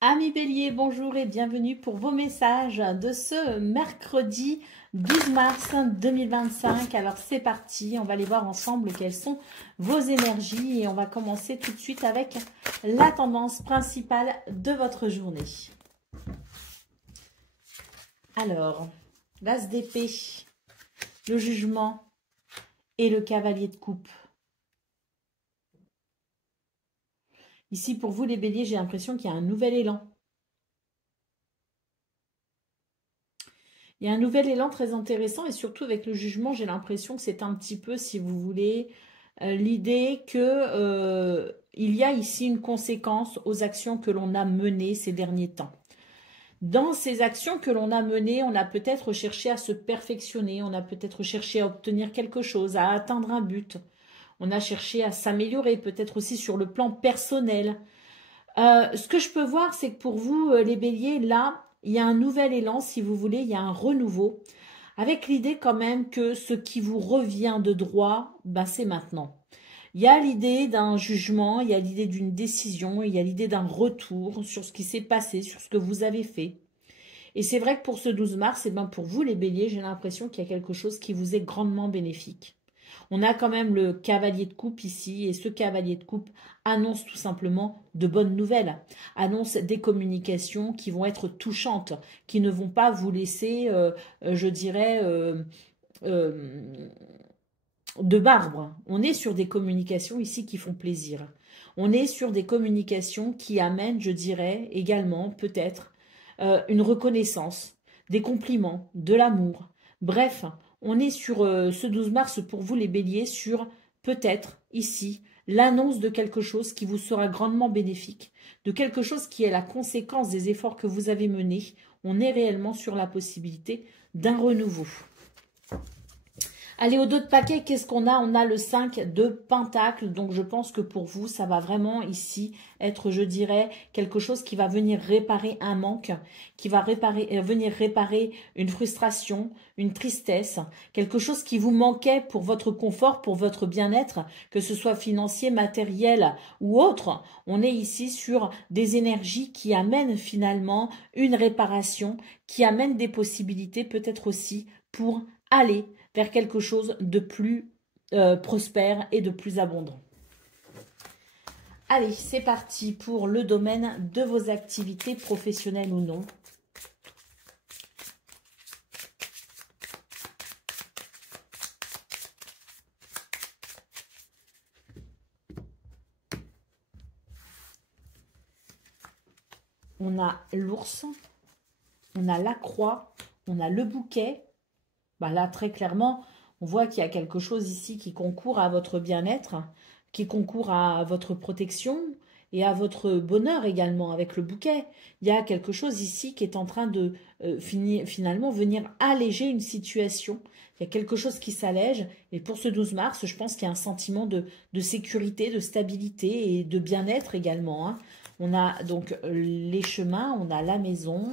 Amis Bélier, bonjour et bienvenue pour vos messages de ce mercredi 12 mars 2025. Alors c'est parti, on va aller voir ensemble quelles sont vos énergies et on va commencer tout de suite avec la tendance principale de votre journée. Alors, l'As d'épée, le jugement et le cavalier de coupe. Ici, pour vous, les béliers, j'ai l'impression qu'il y a un nouvel élan. Il y a un nouvel élan très intéressant et surtout avec le jugement, j'ai l'impression que c'est un petit peu, si vous voulez, l'idée que il y a ici une conséquence aux actions que l'on a menées ces derniers temps. Dans ces actions que l'on a menées, on a peut-être cherché à se perfectionner, on a peut-être cherché à obtenir quelque chose, à atteindre un but. On a cherché à s'améliorer, peut-être aussi sur le plan personnel. Ce que je peux voir, c'est que pour vous, les béliers, là, il y a un nouvel élan, si vous voulez, il y a un renouveau, avec l'idée quand même que ce qui vous revient de droit, ben, c'est maintenant. Il y a l'idée d'un jugement, il y a l'idée d'une décision, il y a l'idée d'un retour sur ce qui s'est passé, sur ce que vous avez fait. Et c'est vrai que pour ce 12 mars, et ben pour vous, les béliers, j'ai l'impression qu'il y a quelque chose qui vous est grandement bénéfique. On a quand même le cavalier de coupe ici, et ce cavalier de coupe annonce tout simplement de bonnes nouvelles, annonce des communications qui vont être touchantes, qui ne vont pas vous laisser, je dirais, euh, de marbre. On est sur des communications ici qui font plaisir. On est sur des communications qui amènent, je dirais, également, peut-être, une reconnaissance, des compliments, de l'amour. Bref, on est sur ce 12 mars pour vous les béliers, sur peut-être ici l'annonce de quelque chose qui vous sera grandement bénéfique, de quelque chose qui est la conséquence des efforts que vous avez menés. On est réellement sur la possibilité d'un renouveau. Allez, au dos de paquet, qu'est-ce qu'on a? On a le 5 de Pentacle. Donc, je pense que pour vous, ça va vraiment ici être, je dirais, quelque chose qui va venir réparer un manque, qui va venir réparer une frustration, une tristesse, quelque chose qui vous manquait pour votre confort, pour votre bien-être, que ce soit financier, matériel ou autre. On est ici sur des énergies qui amènent finalement une réparation, qui amènent des possibilités peut-être aussi pour aller vers quelque chose de plus prospère et de plus abondant. Allez, c'est parti pour le domaine de vos activités professionnelles ou non. On a l'ours, on a la croix, on a le bouquet. Ben là, très clairement, on voit qu'il y a quelque chose ici qui concourt à votre bien-être, qui concourt à votre protection et à votre bonheur également avec le bouquet. Il y a quelque chose ici qui est en train de finalement venir alléger une situation. Il y a quelque chose qui s'allège. Et pour ce 12 mars, je pense qu'il y a un sentiment de sécurité, de stabilité et de bien-être également, hein. On a donc les chemins, on a la maison,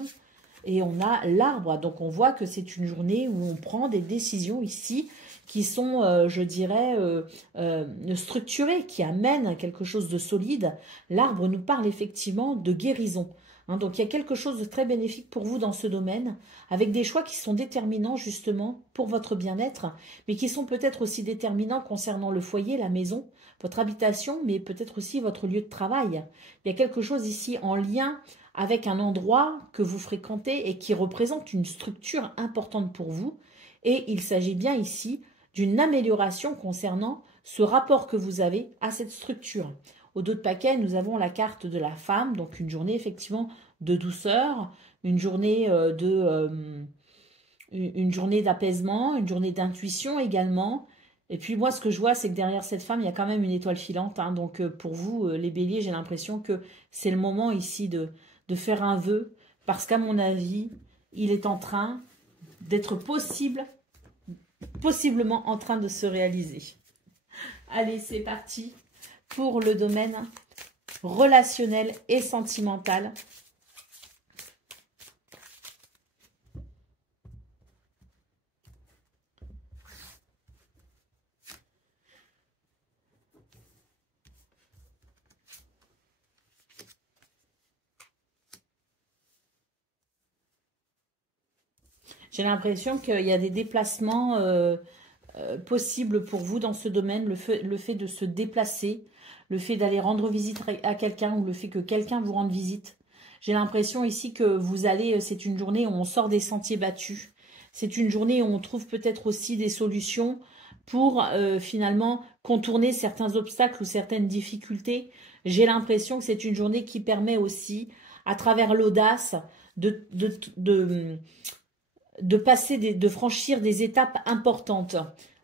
et on a l'arbre. Donc on voit que c'est une journée où on prend des décisions ici qui sont, je dirais, structurées, qui amènent à quelque chose de solide. L'arbre nous parle effectivement de guérison. Hein, donc il y a quelque chose de très bénéfique pour vous dans ce domaine, avec des choix qui sont déterminants justement pour votre bien-être, mais qui sont peut-être aussi déterminants concernant le foyer, la maison, votre habitation, mais peut-être aussi votre lieu de travail. Il y a quelque chose ici en lien avec un endroit que vous fréquentez et qui représente une structure importante pour vous. Et il s'agit bien ici d'une amélioration concernant ce rapport que vous avez à cette structure. Au dos de paquet, nous avons la carte de la femme, donc une journée effectivement de douceur, une journée une journée d'apaisement, une journée d'intuition également. Et puis moi, ce que je vois, c'est que derrière cette femme, il y a quand même une étoile filante, hein. Donc pour vous, les béliers, j'ai l'impression que c'est le moment ici de faire un vœu, parce qu'à mon avis, il est en train d'être possiblement en train de se réaliser. Allez, c'est parti pour le domaine relationnel et sentimental. J'ai l'impression qu'il y a des déplacements possibles pour vous dans ce domaine. Le fait de se déplacer, le fait d'aller rendre visite à quelqu'un ou le fait que quelqu'un vous rende visite. J'ai l'impression ici que vous allez, c'est une journée où on sort des sentiers battus. C'est une journée où on trouve peut-être aussi des solutions pour finalement contourner certains obstacles ou certaines difficultés. J'ai l'impression que c'est une journée qui permet aussi, à travers l'audace, de passer, de franchir des étapes importantes.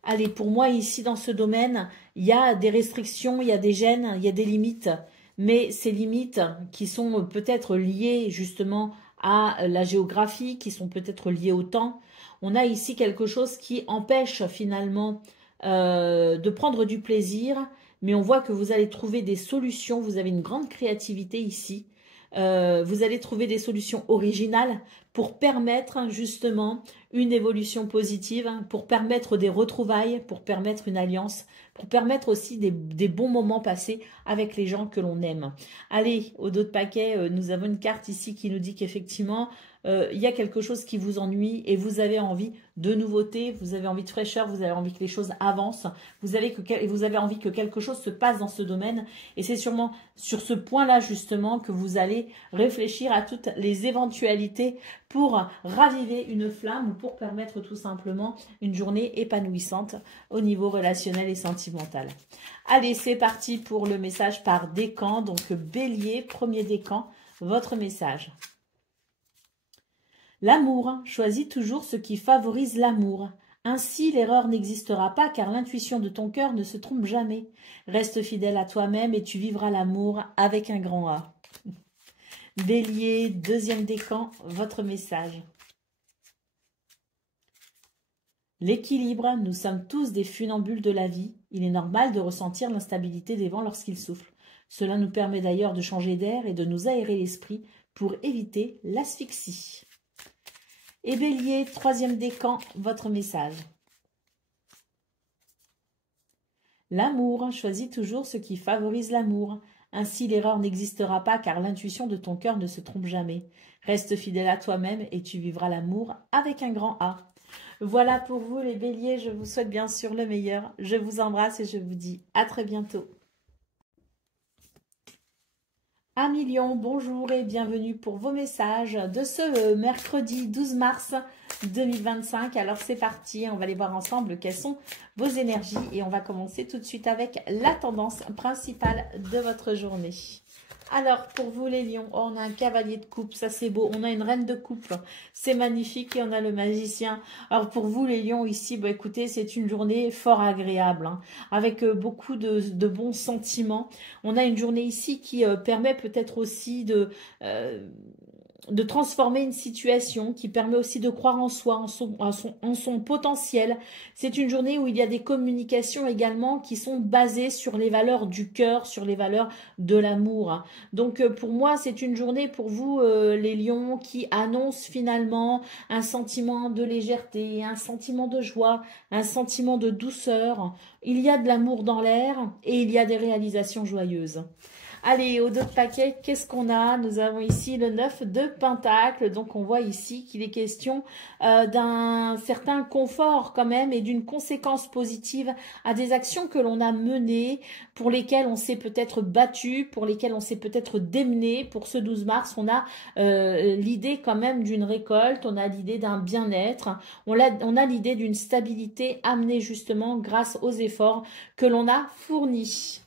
Allez, pour moi, ici, dans ce domaine, il y a des restrictions, il y a des gênes, il y a des limites. Mais ces limites qui sont peut-être liées justement à la géographie, qui sont peut-être liées au temps, on a ici quelque chose qui empêche finalement de prendre du plaisir, mais on voit que vous allez trouver des solutions, vous avez une grande créativité ici, vous allez trouver des solutions originales pour permettre justement une évolution positive, pour permettre des retrouvailles, pour permettre une alliance, pour permettre aussi des bons moments passés avec les gens que l'on aime. Allez, au dos de paquet, nous avons une carte ici qui nous dit qu'effectivement, il y a quelque chose qui vous ennuie et vous avez envie de nouveauté, vous avez envie de fraîcheur, vous avez envie que les choses avancent, vous avez envie que quelque chose se passe dans ce domaine. Et c'est sûrement sur ce point-là justement que vous allez réfléchir à toutes les éventualités pour raviver une flamme ou pour permettre tout simplement une journée épanouissante au niveau relationnel et sentimental. Allez, c'est parti pour le message par décan. Donc Bélier, premier décan, votre message. L'amour, choisis toujours ce qui favorise l'amour. Ainsi, l'erreur n'existera pas car l'intuition de ton cœur ne se trompe jamais. Reste fidèle à toi-même et tu vivras l'amour avec un grand A. Bélier, deuxième décan, votre message. L'équilibre, nous sommes tous des funambules de la vie. Il est normal de ressentir l'instabilité des vents lorsqu'ils soufflent. Cela nous permet d'ailleurs de changer d'air et de nous aérer l'esprit pour éviter l'asphyxie. Et Bélier, troisième décan, votre message. L'amour, choisis toujours ce qui favorise l'amour. Ainsi, l'erreur n'existera pas car l'intuition de ton cœur ne se trompe jamais. Reste fidèle à toi-même et tu vivras l'amour avec un grand A. Voilà pour vous les béliers, je vous souhaite bien sûr le meilleur. Je vous embrasse et je vous dis à très bientôt. Amis Lion, bonjour et bienvenue pour vos messages de ce mercredi 12 mars 2025. Alors c'est parti, on va aller voir ensemble quelles sont vos énergies et on va commencer tout de suite avec la tendance principale de votre journée. Alors, pour vous les lions, on a un cavalier de coupe, ça c'est beau. On a une reine de coupe, c'est magnifique. Et on a le magicien. Alors, pour vous les lions ici, bah, écoutez, c'est une journée fort agréable, hein, avec beaucoup de bons sentiments. On a une journée ici qui permet peut-être aussi de transformer une situation, qui permet aussi de croire en soi, en son potentiel. C'est une journée où il y a des communications également qui sont basées sur les valeurs du cœur, sur les valeurs de l'amour. Donc pour moi, c'est une journée pour vous, les lions, qui annonce finalement un sentiment de légèreté, un sentiment de joie, un sentiment de douceur. Il y a de l'amour dans l'air et il y a des réalisations joyeuses. Allez, au dos de paquet, qu'est-ce qu'on a? Nous avons ici le 9 de Pentacle. Donc, on voit ici qu'il est question d'un certain confort quand même et d'une conséquence positive à des actions que l'on a menées, pour lesquelles on s'est peut-être battu, pour lesquelles on s'est peut-être démené. Pour ce 12 mars, on a l'idée quand même d'une récolte, on a l'idée d'un bien-être, on a l'idée d'une stabilité amenée justement grâce aux efforts que l'on a fournis.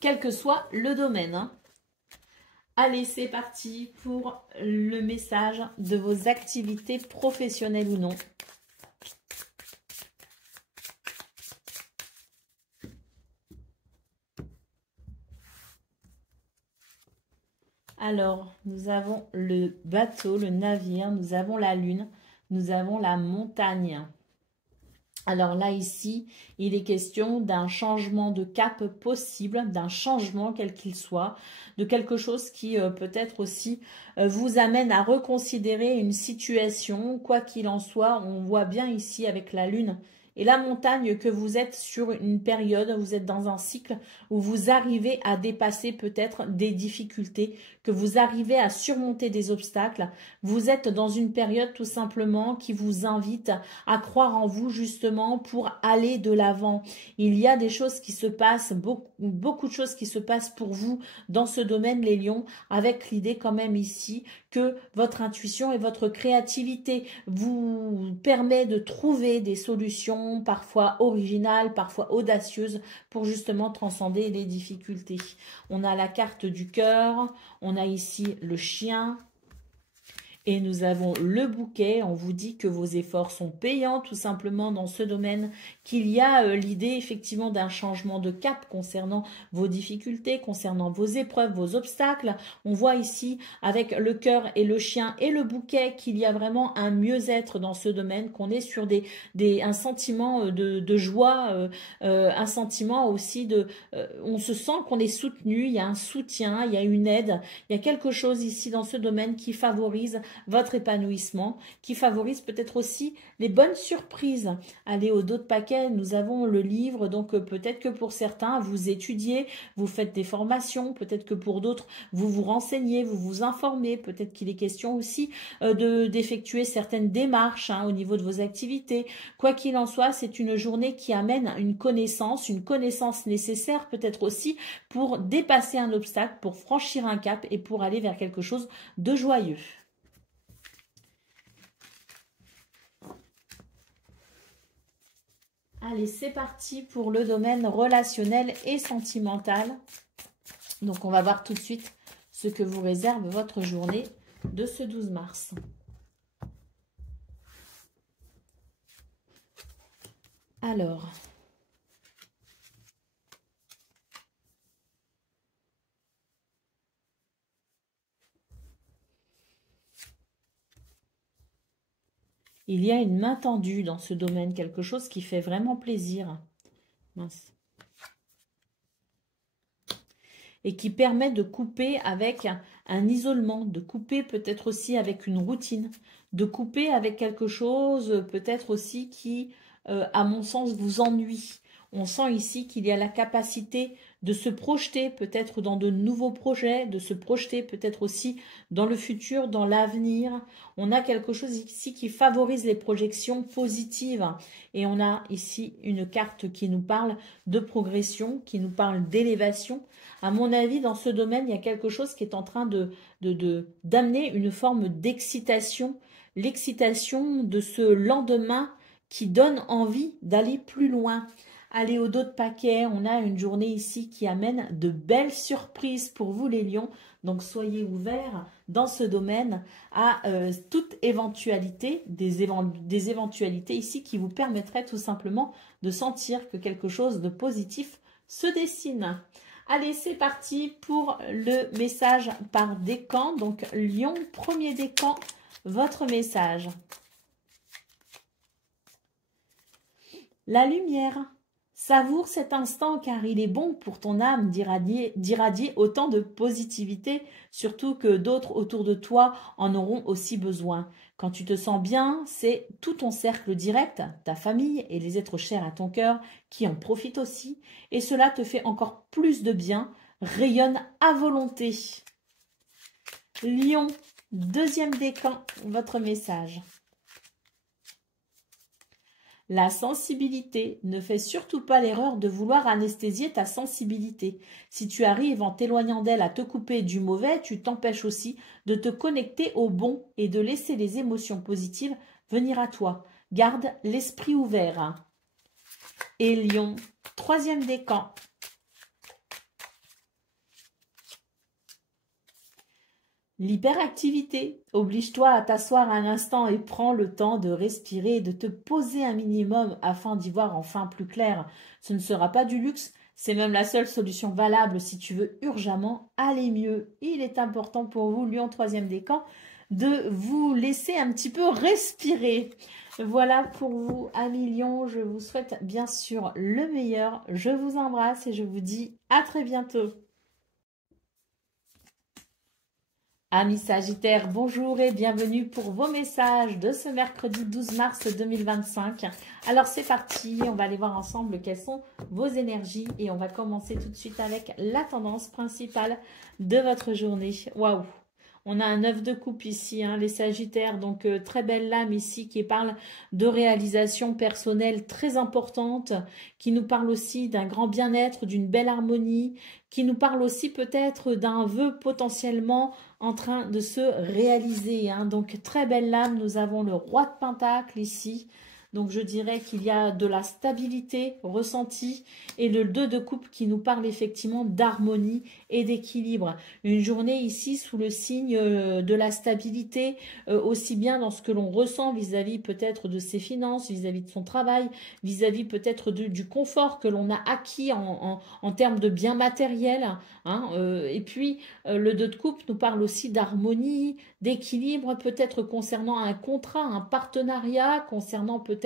Quel que soit le domaine. Hein. Allez, c'est parti pour le message de vos activités professionnelles ou non. Alors, nous avons le bateau, le navire, nous avons la lune, nous avons la montagne. Alors là, ici, il est question d'un changement de cap possible, d'un changement quel qu'il soit, de quelque chose qui peut-être aussi vous amène à reconsidérer une situation. Quoi qu'il en soit, on voit bien ici avec la lune Et la montagne, que vous êtes sur une période, vous êtes dans un cycle où vous arrivez à dépasser peut-être des difficultés, que vous arrivez à surmonter des obstacles. Vous êtes dans une période tout simplement qui vous invite à croire en vous justement pour aller de l'avant. Il y a des choses qui se passent, beaucoup de choses qui se passent pour vous dans ce domaine, les lions, avec l'idée quand même ici que votre intuition et votre créativité vous permet de trouver des solutions parfois originales, parfois audacieuses pour justement transcender les difficultés. On a la carte du cœur, on a ici le chien. Et nous avons le bouquet. On vous dit que vos efforts sont payants tout simplement dans ce domaine, qu'il y a l'idée effectivement d'un changement de cap concernant vos difficultés, concernant vos épreuves, vos obstacles. On voit ici avec le cœur et le chien et le bouquet qu'il y a vraiment un mieux-être dans ce domaine, qu'on est sur un sentiment de joie, un sentiment aussi on se sent qu'on est soutenu, il y a un soutien, il y a une aide, il y a quelque chose ici dans ce domaine qui favorise votre épanouissement, qui favorise peut-être aussi les bonnes surprises. Allez au dos de paquet, nous avons le livre, donc peut-être que pour certains, vous étudiez, vous faites des formations, peut-être que pour d'autres, vous vous renseignez, vous vous informez, peut-être qu'il est question aussi d'effectuer certaines démarches au niveau de vos activités. Quoi qu'il en soit, c'est une journée qui amène une connaissance nécessaire peut-être aussi pour dépasser un obstacle, pour franchir un cap et pour aller vers quelque chose de joyeux. Allez, c'est parti pour le domaine relationnel et sentimental. Donc, on va voir tout de suite ce que vous réserve votre journée de ce 12 mars. Alors, il y a une main tendue dans ce domaine, quelque chose qui fait vraiment plaisir. Mince. Et qui permet de couper avec un isolement, de couper peut-être aussi avec une routine, de couper avec quelque chose peut-être aussi qui, à mon sens, vous ennuie. On sent ici qu'il y a la capacité de se projeter peut-être dans de nouveaux projets, de se projeter peut-être aussi dans le futur, dans l'avenir. On a quelque chose ici qui favorise les projections positives. Et on a ici une carte qui nous parle de progression, qui nous parle d'élévation. À mon avis, dans ce domaine, il y a quelque chose qui est en train d'amener une forme d'excitation. L'excitation de ce lendemain qui donne envie d'aller plus loin. Allez au dos de paquet, on a une journée ici qui amène de belles surprises pour vous les lions. Donc soyez ouverts dans ce domaine à toute éventualité, des éventualités ici qui vous permettraient tout simplement de sentir que quelque chose de positif se dessine. Allez, c'est parti pour le message par décan. Donc Lion, premier décan, votre message. La lumière. Savoure cet instant car il est bon pour ton âme d'irradier autant de positivité, surtout que d'autres autour de toi en auront aussi besoin. Quand tu te sens bien, c'est tout ton cercle direct, ta famille et les êtres chers à ton cœur qui en profitent aussi, et cela te fait encore plus de bien, rayonne à volonté. Lion, deuxième décan, votre message. La sensibilité. Ne fais surtout pas l'erreur de vouloir anesthésier ta sensibilité. Si tu arrives en t'éloignant d'elle à te couper du mauvais, tu t'empêches aussi de te connecter au bon et de laisser les émotions positives venir à toi. Garde l'esprit ouvert. Et Lion, troisième décan. L'hyperactivité. Oblige-toi à t'asseoir un instant et prends le temps de respirer et de te poser un minimum afin d'y voir enfin plus clair. Ce ne sera pas du luxe, c'est même la seule solution valable si tu veux urgemment aller mieux. Il est important pour vous, Lion, troisième décan, de vous laisser un petit peu respirer. Voilà pour vous, amis Lion. Je vous souhaite bien sûr le meilleur. Je vous embrasse et je vous dis à très bientôt. Amis Sagittaires, bonjour et bienvenue pour vos messages de ce mercredi 12 mars 2025. Alors c'est parti, on va aller voir ensemble quelles sont vos énergies et on va commencer tout de suite avec la tendance principale de votre journée. Waouh! On a un 9 de coupe ici, hein, les Sagittaires, donc très belle lame ici qui parle de réalisation personnelle très importante, qui nous parle aussi d'un grand bien-être, d'une belle harmonie, qui nous parle aussi peut-être d'un vœu potentiellement en train de se réaliser. Hein. Donc très belle lame, nous avons le roi de Pentacle ici. Donc je dirais qu'il y a de la stabilité ressentie et le 2 de coupe qui nous parle effectivement d'harmonie et d'équilibre. Une journée ici sous le signe de la stabilité, aussi bien dans ce que l'on ressent vis-à-vis peut-être de ses finances, vis-à-vis de son travail, vis-à-vis peut-être du confort que l'on a acquis en termes de biens matériels. Hein, et puis le 2 de coupe nous parle aussi d'harmonie, d'équilibre, peut-être concernant un contrat, un partenariat, concernant peut-être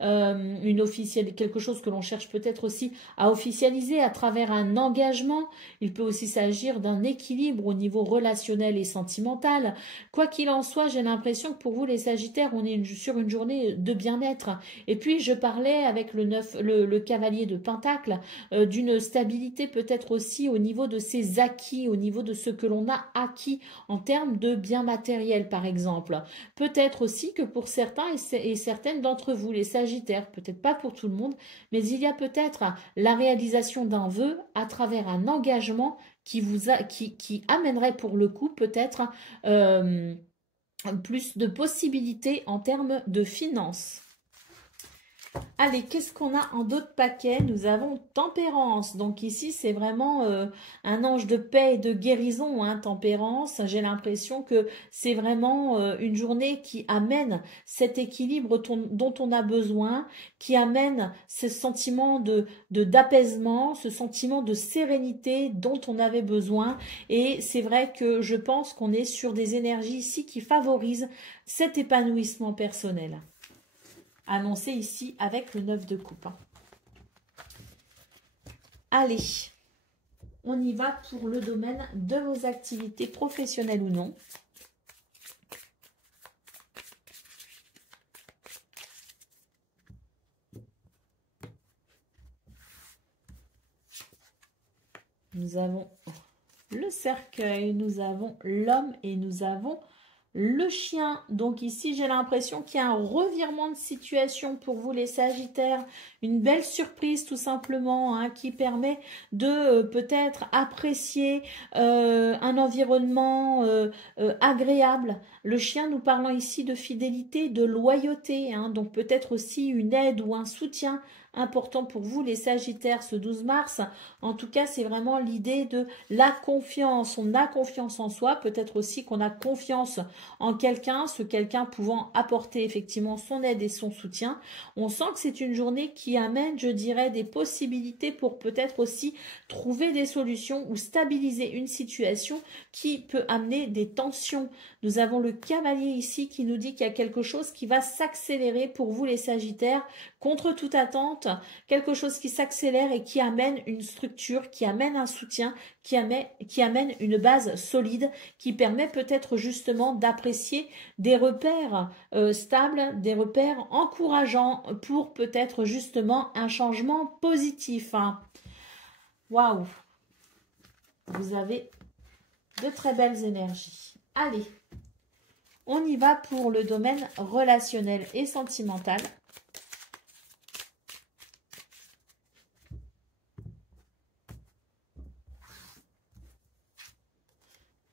quelque chose que l'on cherche peut-être aussi à officialiser à travers un engagement. Il peut aussi s'agir d'un équilibre au niveau relationnel et sentimental. Quoi qu'il en soit, j'ai l'impression que pour vous les Sagittaires, on est sur une journée de bien-être. Et puis je parlais avec le cavalier de Pentacle d'une stabilité peut-être aussi au niveau de ses acquis, au niveau de ce que l'on a acquis en termes de biens matériels par exemple. Peut-être aussi que pour certains et certaines d'entre vous, les Sagittaires, peut-être pas pour tout le monde, mais il y a peut-être la réalisation d'un vœu à travers un engagement qui amènerait pour le coup peut-être plus de possibilités en termes de finances. Allez, qu'est-ce qu'on a en d'autres paquets? Nous avons Tempérance. Donc ici, c'est vraiment un ange de paix et de guérison, hein, Tempérance. J'ai l'impression que c'est vraiment une journée qui amène cet équilibre dont on a besoin, qui amène ce sentiment d'apaisement, ce sentiment de sérénité dont on avait besoin. Et c'est vrai que je pense qu'on est sur des énergies ici qui favorisent cet épanouissement personnel. Annoncé ici avec le 9 de coupe. Allez, on y va pour le domaine de vos activités professionnelles ou non. Nous avons le cercueil, nous avons l'homme et nous avons le chien. Donc ici, j'ai l'impression qu'il y a un revirement de situation pour vous les Sagittaires. Une belle surprise tout simplement hein, qui permet de peut-être apprécier un environnement agréable. Le chien nous parlant ici de fidélité, de loyauté. Hein, donc peut-être aussi une aide ou un soutien important pour vous les Sagittaires ce 12 mars. En tout cas, c'est vraiment l'idée de la confiance. On a confiance en soi, peut-être aussi qu'on a confiance en quelqu'un, ce quelqu'un pouvant apporter effectivement son aide et son soutien. On sent que c'est une journée qui amène, je dirais, des possibilités pour peut-être aussi trouver des solutions ou stabiliser une situation qui peut amener des tensions. Nous avons le cavalier ici qui nous dit qu'il y a quelque chose qui va s'accélérer pour vous les Sagittaires contre toute attente, quelque chose qui s'accélère et qui amène une structure, qui amène un soutien, qui amène une base solide, qui permet peut-être justement d'apprécier des repères stables, des repères encourageants pour peut-être justement un changement positif. Waouh! Vous avez de très belles énergies. Allez, on y va pour le domaine relationnel et sentimental.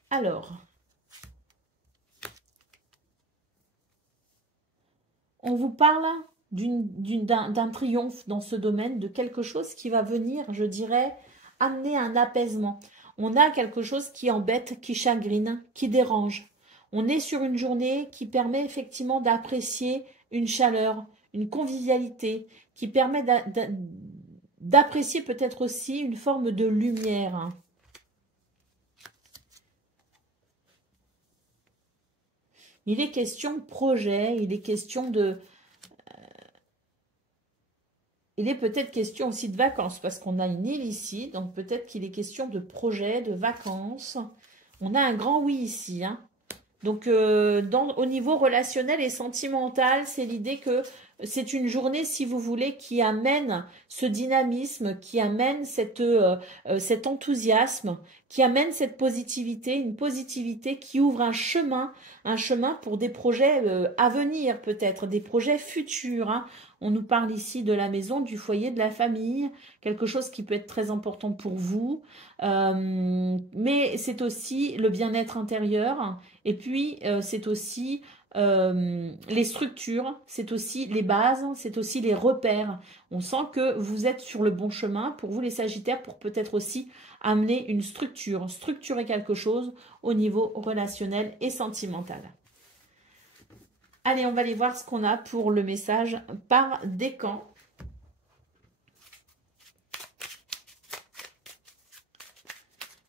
Alors, on vous parle d'un triomphe dans ce domaine, de quelque chose qui va venir, je dirais, amener un apaisement. On a quelque chose qui embête, qui chagrine, qui dérange. On est sur une journée qui permet effectivement d'apprécier une chaleur, une convivialité, qui permet d'apprécier peut-être aussi une forme de lumière. Il est question de projet, il est question de... il est peut-être question aussi de vacances, parce qu'on a une île ici, donc peut-être qu'il est question de projet, de vacances. On a un grand oui ici, hein. Donc, au niveau relationnel et sentimental, c'est l'idée que c'est une journée, si vous voulez, qui amène ce dynamisme, qui amène cet enthousiasme, qui amène cette positivité, une positivité qui ouvre un chemin pour des projets à venir peut-être, des projets futurs, hein. On nous parle ici de la maison, du foyer, de la famille, quelque chose qui peut être très important pour vous. Mais c'est aussi le bien-être intérieur. Et puis, c'est aussi les structures, c'est aussi les bases, c'est aussi les repères. On sent que vous êtes sur le bon chemin pour vous les Sagittaires, pour peut-être aussi amener une structure, structurer quelque chose au niveau relationnel et sentimental. Allez, on va aller voir ce qu'on a pour le message par décan.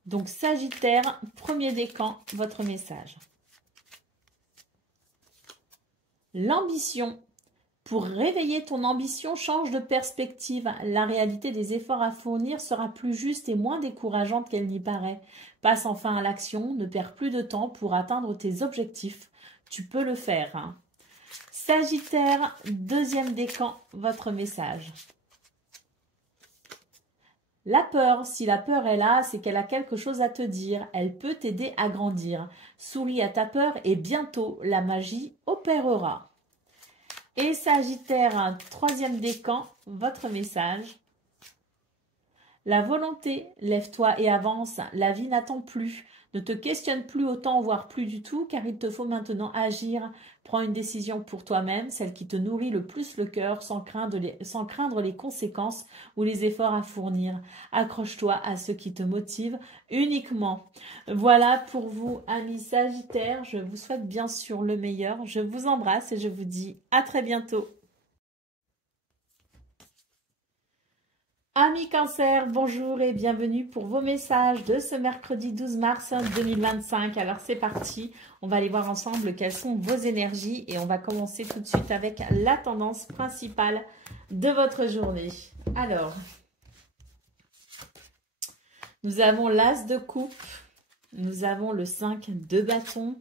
Donc, Sagittaire, premier décan, votre message. L'ambition. Pour réveiller ton ambition, change de perspective. La réalité des efforts à fournir sera plus juste et moins décourageante qu'elle n'y paraît. Passe enfin à l'action, ne perds plus de temps pour atteindre tes objectifs. Tu peux le faire, hein. Sagittaire, deuxième décan, votre message. La peur, si la peur est là, c'est qu'elle a quelque chose à te dire. Elle peut t'aider à grandir. Souris à ta peur et bientôt la magie opérera. Et Sagittaire, troisième décan, votre message. La volonté, lève-toi et avance, la vie n'attend plus. Ne te questionne plus autant, voire plus du tout, car il te faut maintenant agir. Prends une décision pour toi-même, celle qui te nourrit le plus le cœur, sans craindre les conséquences ou les efforts à fournir. Accroche-toi à ce qui te motive uniquement. Voilà pour vous, amis Sagittaires. Je vous souhaite bien sûr le meilleur. Je vous embrasse et je vous dis à très bientôt. Amis Cancer, bonjour et bienvenue pour vos messages de ce mercredi 12 mars 2025. Alors c'est parti, on va aller voir ensemble quelles sont vos énergies et on va commencer tout de suite avec la tendance principale de votre journée. Alors, nous avons l'As de coupe, nous avons le 5 de bâton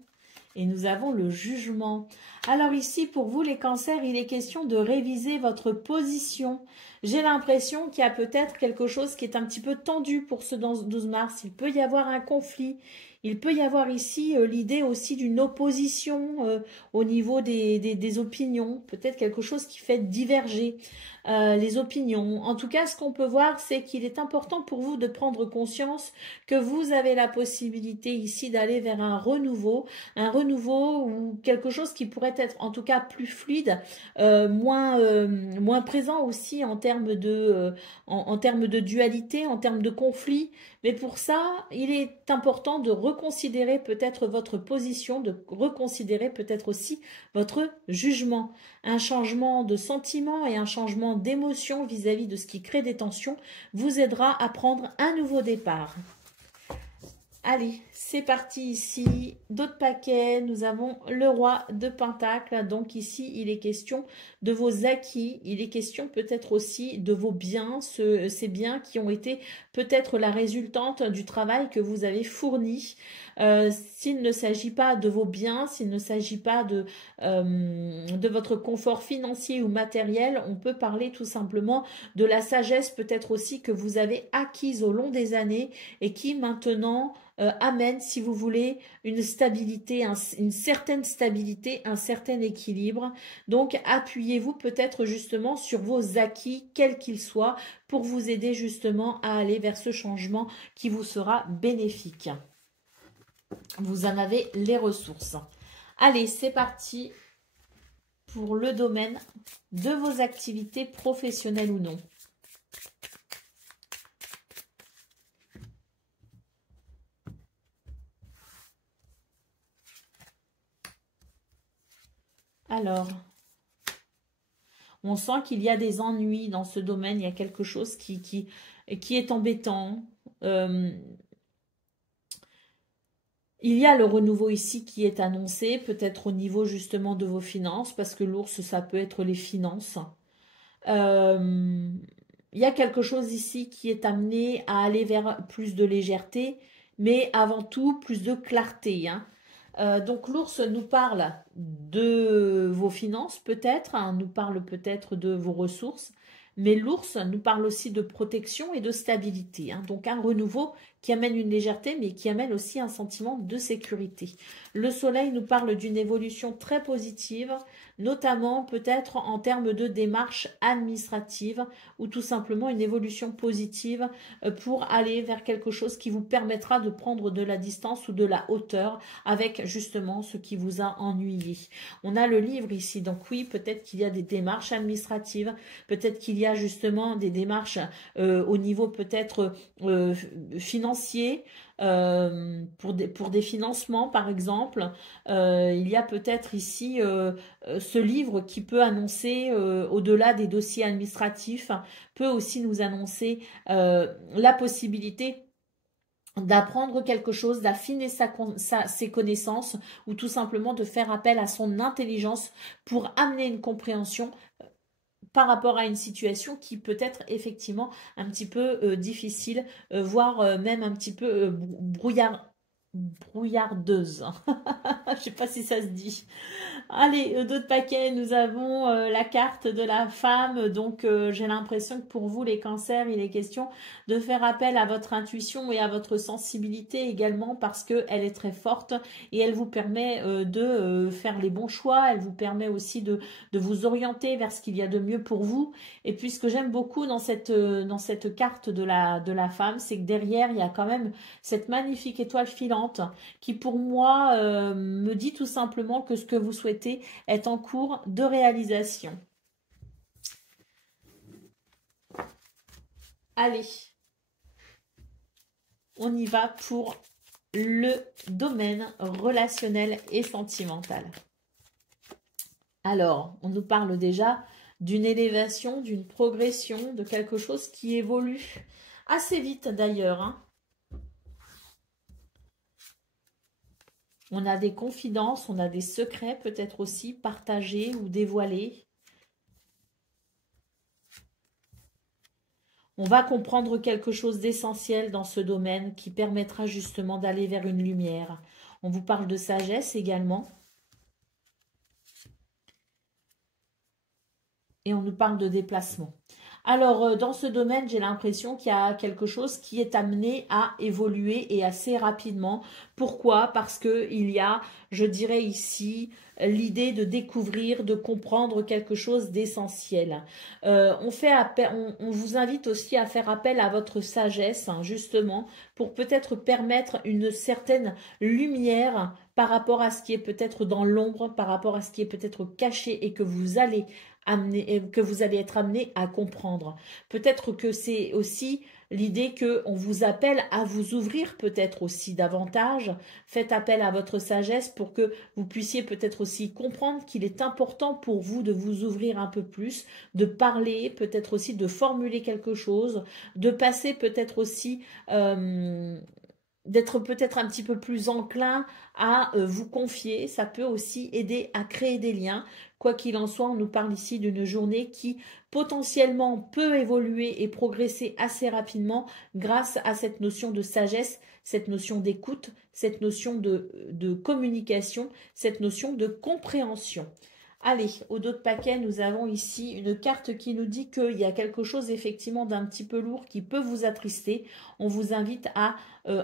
et nous avons le jugement. Alors ici, pour vous les cancers, il est question de réviser votre position. J'ai l'impression qu'il y a peut-être quelque chose qui est un petit peu tendu pour ce 12 mars. Il peut y avoir un conflit. Il peut y avoir ici l'idée aussi d'une opposition au niveau des opinions. Peut-être quelque chose qui fait diverger les opinions. En tout cas, ce qu'on peut voir, c'est qu'il est important pour vous de prendre conscience que vous avez la possibilité ici d'aller vers un renouveau ou quelque chose qui pourrait être en tout cas plus fluide, moins présent aussi en termes en termes de dualité, en termes de conflit. Mais pour ça, il est important de reconsidérer peut-être votre position, de reconsidérer peut-être aussi votre jugement. Un changement de sentiment et un changement d'émotion vis-à-vis de ce qui crée des tensions vous aidera à prendre un nouveau départ. Allez, c'est parti ici. D'autres paquets, nous avons le roi de Pentacle. Donc ici, il est question de vos acquis. Il est question peut-être aussi de vos biens, ces biens qui ont été peut-être la résultante du travail que vous avez fourni. S'il ne s'agit pas de vos biens, s'il ne s'agit pas de votre confort financier ou matériel, on peut parler tout simplement de la sagesse peut-être aussi que vous avez acquise au long des années et qui maintenant amène, si vous voulez, une stabilité, une certaine stabilité, un certain équilibre. Donc, appuyez-vous peut-être justement sur vos acquis, quels qu'ils soient, pour vous aider justement à aller vers ce changement qui vous sera bénéfique. Vous en avez les ressources. Allez, c'est parti pour le domaine de vos activités professionnelles ou non. Alors, on sent qu'il y a des ennuis dans ce domaine, il y a quelque chose qui est embêtant. Il y a le renouveau ici qui est annoncé, peut-être au niveau justement de vos finances, parce que l'ours, ça peut être les finances. Il y a quelque chose ici qui est amené à aller vers plus de légèreté, mais avant tout, plus de clarté, hein. Donc l'ours nous parle de vos finances peut-être, hein, nous parle peut-être de vos ressources, mais l'ours nous parle aussi de protection et de stabilité, hein. Donc un renouveau qui amène une légèreté, mais qui amène aussi un sentiment de sécurité. Le soleil nous parle d'une évolution très positive, notamment peut-être en termes de démarches administratives ou tout simplement une évolution positive pour aller vers quelque chose qui vous permettra de prendre de la distance ou de la hauteur avec justement ce qui vous a ennuyé. On a le livre ici, donc oui, peut-être qu'il y a des démarches administratives, peut-être qu'il y a justement des démarches au niveau peut-être financier, pour des financements par exemple. Il y a peut-être ici ce livre qui peut annoncer, au-delà des dossiers administratifs, peut aussi nous annoncer la possibilité d'apprendre quelque chose, d'affiner ses connaissances ou tout simplement de faire appel à son intelligence pour amener une compréhension par rapport à une situation qui peut être effectivement un petit peu difficile, voire même un petit peu brouillardeuse. Je sais pas si ça se dit. Allez, d'autres paquets, nous avons la carte de la femme. Donc, j'ai l'impression que pour vous, les cancers, il est question de faire appel à votre intuition et à votre sensibilité également parce qu'elle est très forte et elle vous permet de faire les bons choix. Elle vous permet aussi de vous orienter vers ce qu'il y a de mieux pour vous. Et puis, ce que j'aime beaucoup dans cette carte de la femme, c'est que derrière, il y a quand même cette magnifique étoile filante qui, pour moi, me dit tout simplement que ce que vous souhaitez est en cours de réalisation. Allez, on y va pour le domaine relationnel et sentimental. Alors, on nous parle déjà d'une élévation, d'une progression, de quelque chose qui évolue assez vite d'ailleurs, hein. On a des confidences, on a des secrets peut-être aussi partagés ou dévoilés. On va comprendre quelque chose d'essentiel dans ce domaine qui permettra justement d'aller vers une lumière. On vous parle de sagesse également. Et on nous parle de déplacement. Alors, dans ce domaine, j'ai l'impression qu'il y a quelque chose qui est amené à évoluer et assez rapidement. Pourquoi? Parce qu'il y a, je dirais ici, l'idée de découvrir, de comprendre quelque chose d'essentiel. On vous invite aussi à faire appel à votre sagesse, hein, justement, pour peut-être permettre une certaine lumière par rapport à ce qui est peut-être dans l'ombre, par rapport à ce qui est peut-être caché et que vous allez être amené à comprendre. Peut-être que c'est aussi l'idée qu'on vous appelle à vous ouvrir peut-être aussi davantage. Faites appel à votre sagesse pour que vous puissiez peut-être aussi comprendre qu'il est important pour vous de vous ouvrir un peu plus, de parler, peut-être aussi de formuler quelque chose, de passer peut-être aussi d'être peut-être un petit peu plus enclin à vous confier. Ça peut aussi aider à créer des liens. Quoi qu'il en soit, on nous parle ici d'une journée qui potentiellement peut évoluer et progresser assez rapidement grâce à cette notion de sagesse, cette notion d'écoute, cette notion de communication, cette notion de compréhension. Allez, au dos de paquet, nous avons ici une carte qui nous dit qu'il y a quelque chose effectivement d'un petit peu lourd qui peut vous attrister. On vous invite à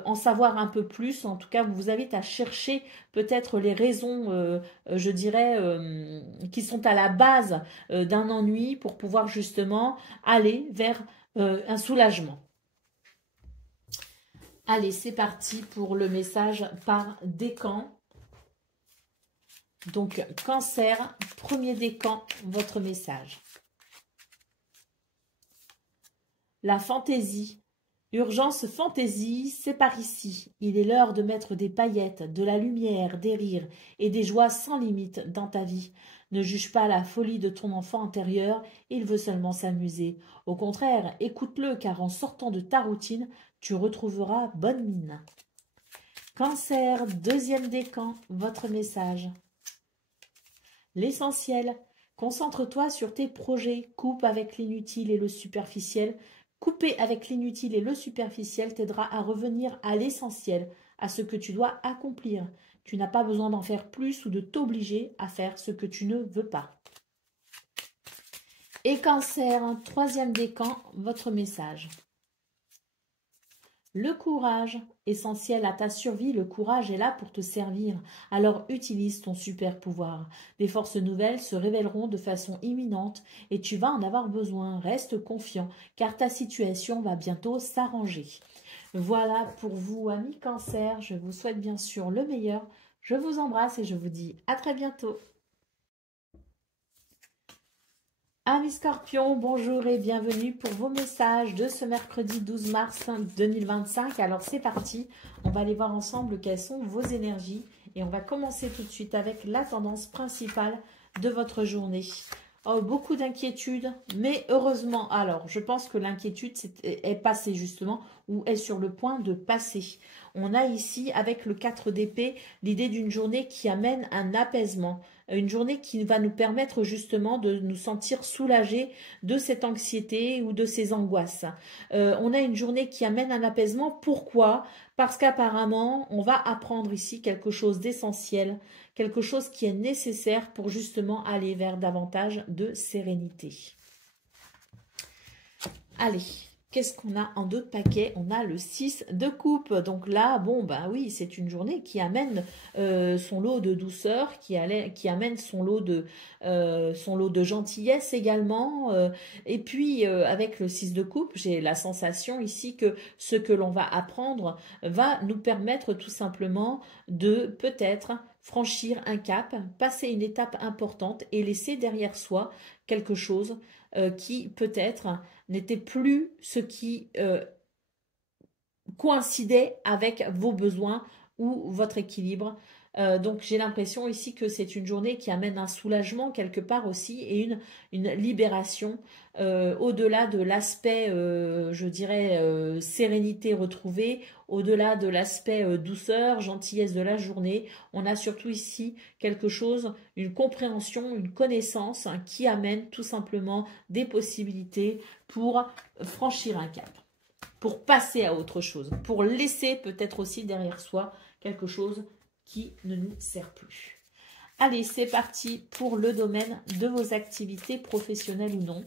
en savoir un peu plus. En tout cas, on vous invite à chercher peut-être les raisons, je dirais, qui sont à la base d'un ennui pour pouvoir justement aller vers un soulagement. Allez, c'est parti pour le message par décan. Donc, cancer, premier décan, votre message. La fantaisie. Urgence fantaisie, c'est par ici. Il est l'heure de mettre des paillettes, de la lumière, des rires et des joies sans limite dans ta vie. Ne juge pas la folie de ton enfant intérieur, il veut seulement s'amuser. Au contraire, écoute-le, car en sortant de ta routine, tu retrouveras bonne mine. Cancer, deuxième décan, votre message. L'essentiel, concentre-toi sur tes projets, coupe avec l'inutile et le superficiel, Couper avec l'inutile et le superficiel t'aidera à revenir à l'essentiel, à ce que tu dois accomplir. Tu n'as pas besoin d'en faire plus ou de t'obliger à faire ce que tu ne veux pas. Et Cancer, troisième décan, votre message. Le courage, essentiel à ta survie, le courage est là pour te servir. Alors utilise ton super pouvoir. Des forces nouvelles se révéleront de façon imminente et tu vas en avoir besoin. Reste confiant car ta situation va bientôt s'arranger. Voilà pour vous, amis Cancer. Je vous souhaite bien sûr le meilleur. Je vous embrasse et je vous dis à très bientôt. Amis Scorpions, bonjour et bienvenue pour vos messages de ce mercredi 12 mars 2025. Alors c'est parti, on va aller voir ensemble quelles sont vos énergies et on va commencer tout de suite avec la tendance principale de votre journée. Oh, beaucoup d'inquiétudes, mais heureusement, alors je pense que l'inquiétude est passée justement ou est sur le point de passer. On a ici avec le 4 d'épée l'idée d'une journée qui amène un apaisement. Une journée qui va nous permettre justement de nous sentir soulagés de cette anxiété ou de ces angoisses. On a une journée qui amène un apaisement. Pourquoi? Parce qu'apparemment, on va apprendre ici quelque chose d'essentiel, quelque chose qui est nécessaire pour justement aller vers davantage de sérénité. Allez. Qu'est-ce qu'on a en d'autres paquets? On a le 6 de coupe. Donc là, bon, bah oui, c'est une journée qui amène son lot de douceur, qui amène son lot de gentillesse également. Et puis, avec le 6 de coupe, j'ai la sensation ici que ce que l'on va apprendre va nous permettre tout simplement de peut-être franchir un cap, passer une étape importante et laisser derrière soi quelque chose qui peut-être n'était plus ce qui coïncidait avec vos besoins ou votre équilibre. Donc j'ai l'impression ici que c'est une journée qui amène un soulagement quelque part aussi et une libération au-delà de l'aspect, je dirais, sérénité retrouvée, au-delà de l'aspect douceur, gentillesse de la journée. On a surtout ici quelque chose, une compréhension, une connaissance qui amène tout simplement des possibilités pour franchir un cap, pour passer à autre chose, pour laisser peut-être aussi derrière soi quelque chose qui ne nous sert plus. Allez, c'est parti pour le domaine de vos activités professionnelles ou non.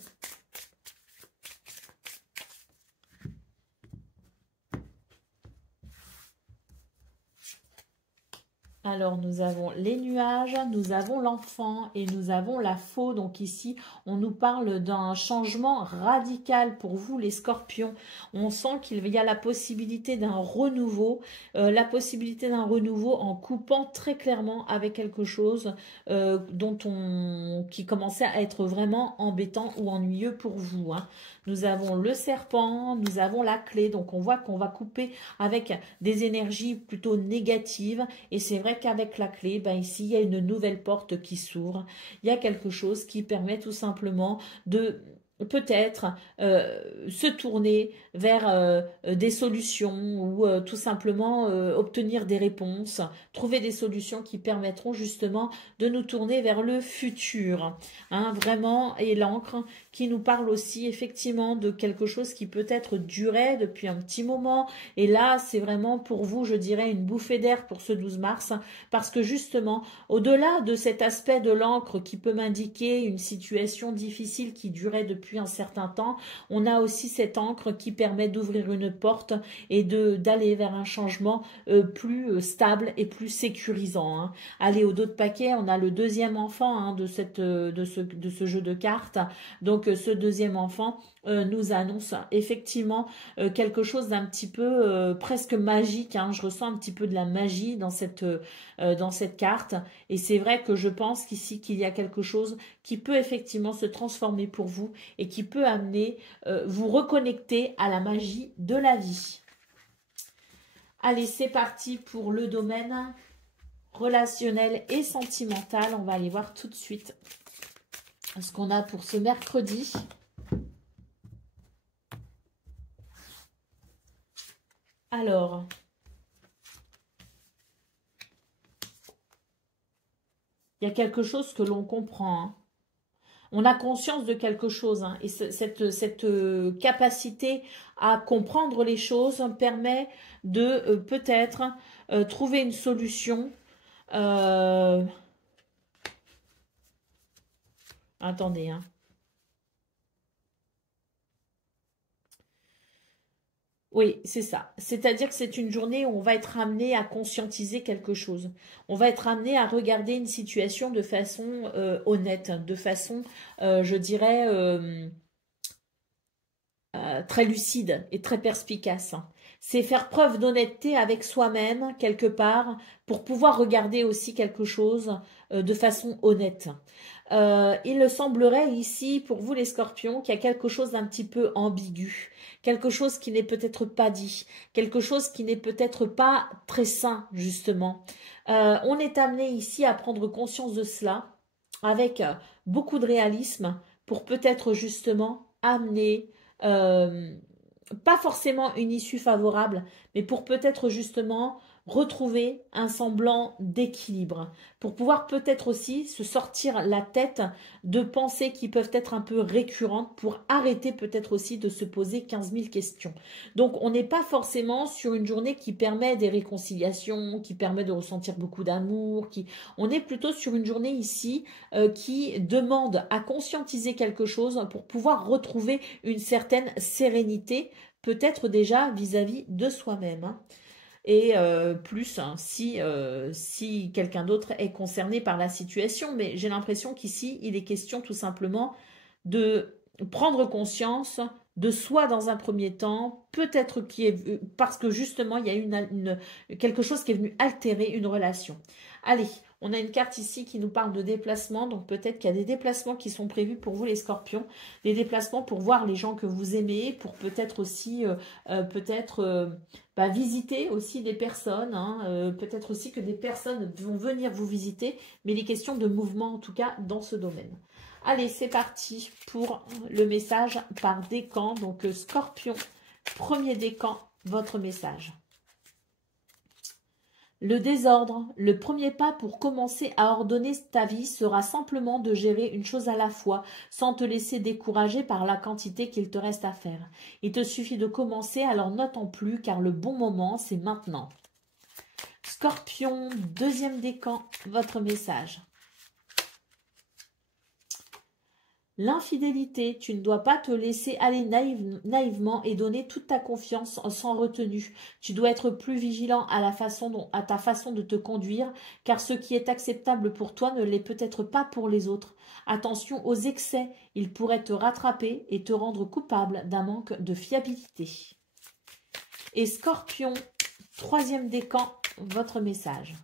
Alors, nous avons les nuages, nous avons l'enfant et nous avons la faux. Donc ici, on nous parle d'un changement radical pour vous, les scorpions. On sent qu'il y a la possibilité d'un renouveau, en coupant très clairement avec quelque chose qui commençait à être vraiment embêtant ou ennuyeux pour vous. Nous avons le serpent, nous avons la clé. Donc, on voit qu'on va couper avec des énergies plutôt négatives. Et c'est vrai qu'avec la clé, ben ici, il y a une nouvelle porte qui s'ouvre. Il y a quelque chose qui permet tout simplement de peut-être se tourner vers des solutions ou tout simplement obtenir des réponses, trouver des solutions qui permettront justement de nous tourner vers le futur. Vraiment, et l'encre qui nous parle aussi effectivement de quelque chose qui peut-être durait depuis un petit moment. Et là, c'est vraiment pour vous, je dirais, une bouffée d'air pour ce 12 mars, parce que justement, au-delà de cet aspect de l'encre qui peut m'indiquer une situation difficile qui durait depuis un certain temps, on a aussi cette encre qui permet d'ouvrir une porte et d'aller vers un changement plus stable et plus sécurisant. Allez, au dos de paquet, on a le deuxième enfant de ce jeu de cartes. Donc ce deuxième enfant nous annonce effectivement quelque chose d'un petit peu presque magique. Je ressens un petit peu de la magie dans cette carte. Et c'est vrai que je pense qu'ici qu'il y a quelque chose qui peut effectivement se transformer pour vous et qui peut amener vous reconnecter à la magie de la vie. Allez, c'est parti pour le domaine relationnel et sentimental. On va aller voir tout de suite ce qu'on a pour ce mercredi. Alors, il y a quelque chose que l'on comprend. On a conscience de quelque chose, hein, et cette capacité à comprendre les choses permet de peut-être trouver une solution. Euh, Attendez, hein. Oui, c'est ça. C'est-à-dire que c'est une journée où on va être amené à conscientiser quelque chose. On va être amené à regarder une situation de façon honnête, de façon, je dirais, très lucide et très perspicace. C'est faire preuve d'honnêteté avec soi-même, quelque part, pour pouvoir regarder aussi quelque chose de façon honnête. Il semblerait ici, pour vous les scorpions, qu'il y a quelque chose d'un petit peu ambigu, quelque chose qui n'est peut-être pas dit, quelque chose qui n'est peut-être pas très sain, justement. On est amené ici à prendre conscience de cela avec beaucoup de réalisme pour peut-être justement amener euh, pas forcément une issue favorable, mais pour peut-être justement retrouver un semblant d'équilibre, pour pouvoir peut-être aussi se sortir la tête de pensées qui peuvent être un peu récurrentes, pour arrêter peut-être aussi de se poser 15 000 questions. Donc on n'est pas forcément sur une journée qui permet des réconciliations, qui permet de ressentir beaucoup d'amour, on est plutôt sur une journée ici qui demande à conscientiser quelque chose pour pouvoir retrouver une certaine sérénité, peut-être déjà vis-à-vis de soi-même, hein. Et plus hein, si quelqu'un d'autre est concerné par la situation. Mais j'ai l'impression qu'ici, il est question tout simplement de prendre conscience de soi dans un premier temps, peut-être parce que justement, il y a quelque chose qui est venu altérer une relation. Allez, on a une carte ici qui nous parle de déplacement, donc peut-être qu'il y a des déplacements qui sont prévus pour vous les scorpions, des déplacements pour voir les gens que vous aimez, pour peut-être aussi visiter aussi des personnes, hein, peut-être aussi que des personnes vont venir vous visiter, mais les questions de mouvement en tout cas dans ce domaine. Allez, c'est parti pour le message par décan. Donc, Scorpion, premier décan, votre message. Le désordre, le premier pas pour commencer à ordonner ta vie sera simplement de gérer une chose à la fois, sans te laisser décourager par la quantité qu'il te reste à faire. Il te suffit de commencer, alors n'attends plus, car le bon moment, c'est maintenant. Scorpion, deuxième décan, votre message. L'infidélité, tu ne dois pas te laisser aller naïvement et donner toute ta confiance sans retenue. Tu dois être plus vigilant à ta façon de te conduire, car ce qui est acceptable pour toi ne l'est peut-être pas pour les autres. Attention aux excès, ils pourraient te rattraper et te rendre coupable d'un manque de fiabilité. Et Scorpion, troisième décan, votre message.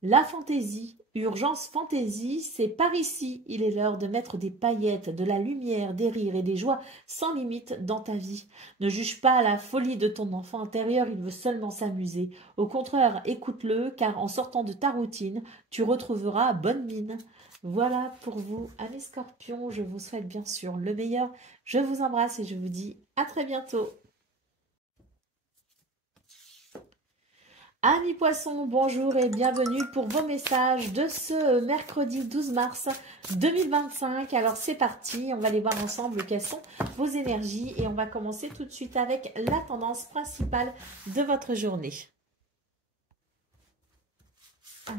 La fantaisie, urgence fantaisie, c'est par ici, il est l'heure de mettre des paillettes, de la lumière, des rires et des joies sans limite dans ta vie. Ne juge pas la folie de ton enfant intérieur, il veut seulement s'amuser. Au contraire, écoute-le, car en sortant de ta routine, tu retrouveras bonne mine. Voilà pour vous, amis scorpions, je vous souhaite bien sûr le meilleur. Je vous embrasse et je vous dis à très bientôt. Amis poissons, bonjour et bienvenue pour vos messages de ce mercredi 12 mars 2025. Alors c'est parti, on va aller voir ensemble quelles sont vos énergies et on va commencer tout de suite avec la tendance principale de votre journée. Alors,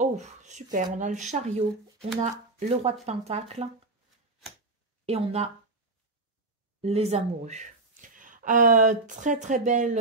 oh super, on a le chariot, on a le roi de Pentacle et on a les amoureux. Très belle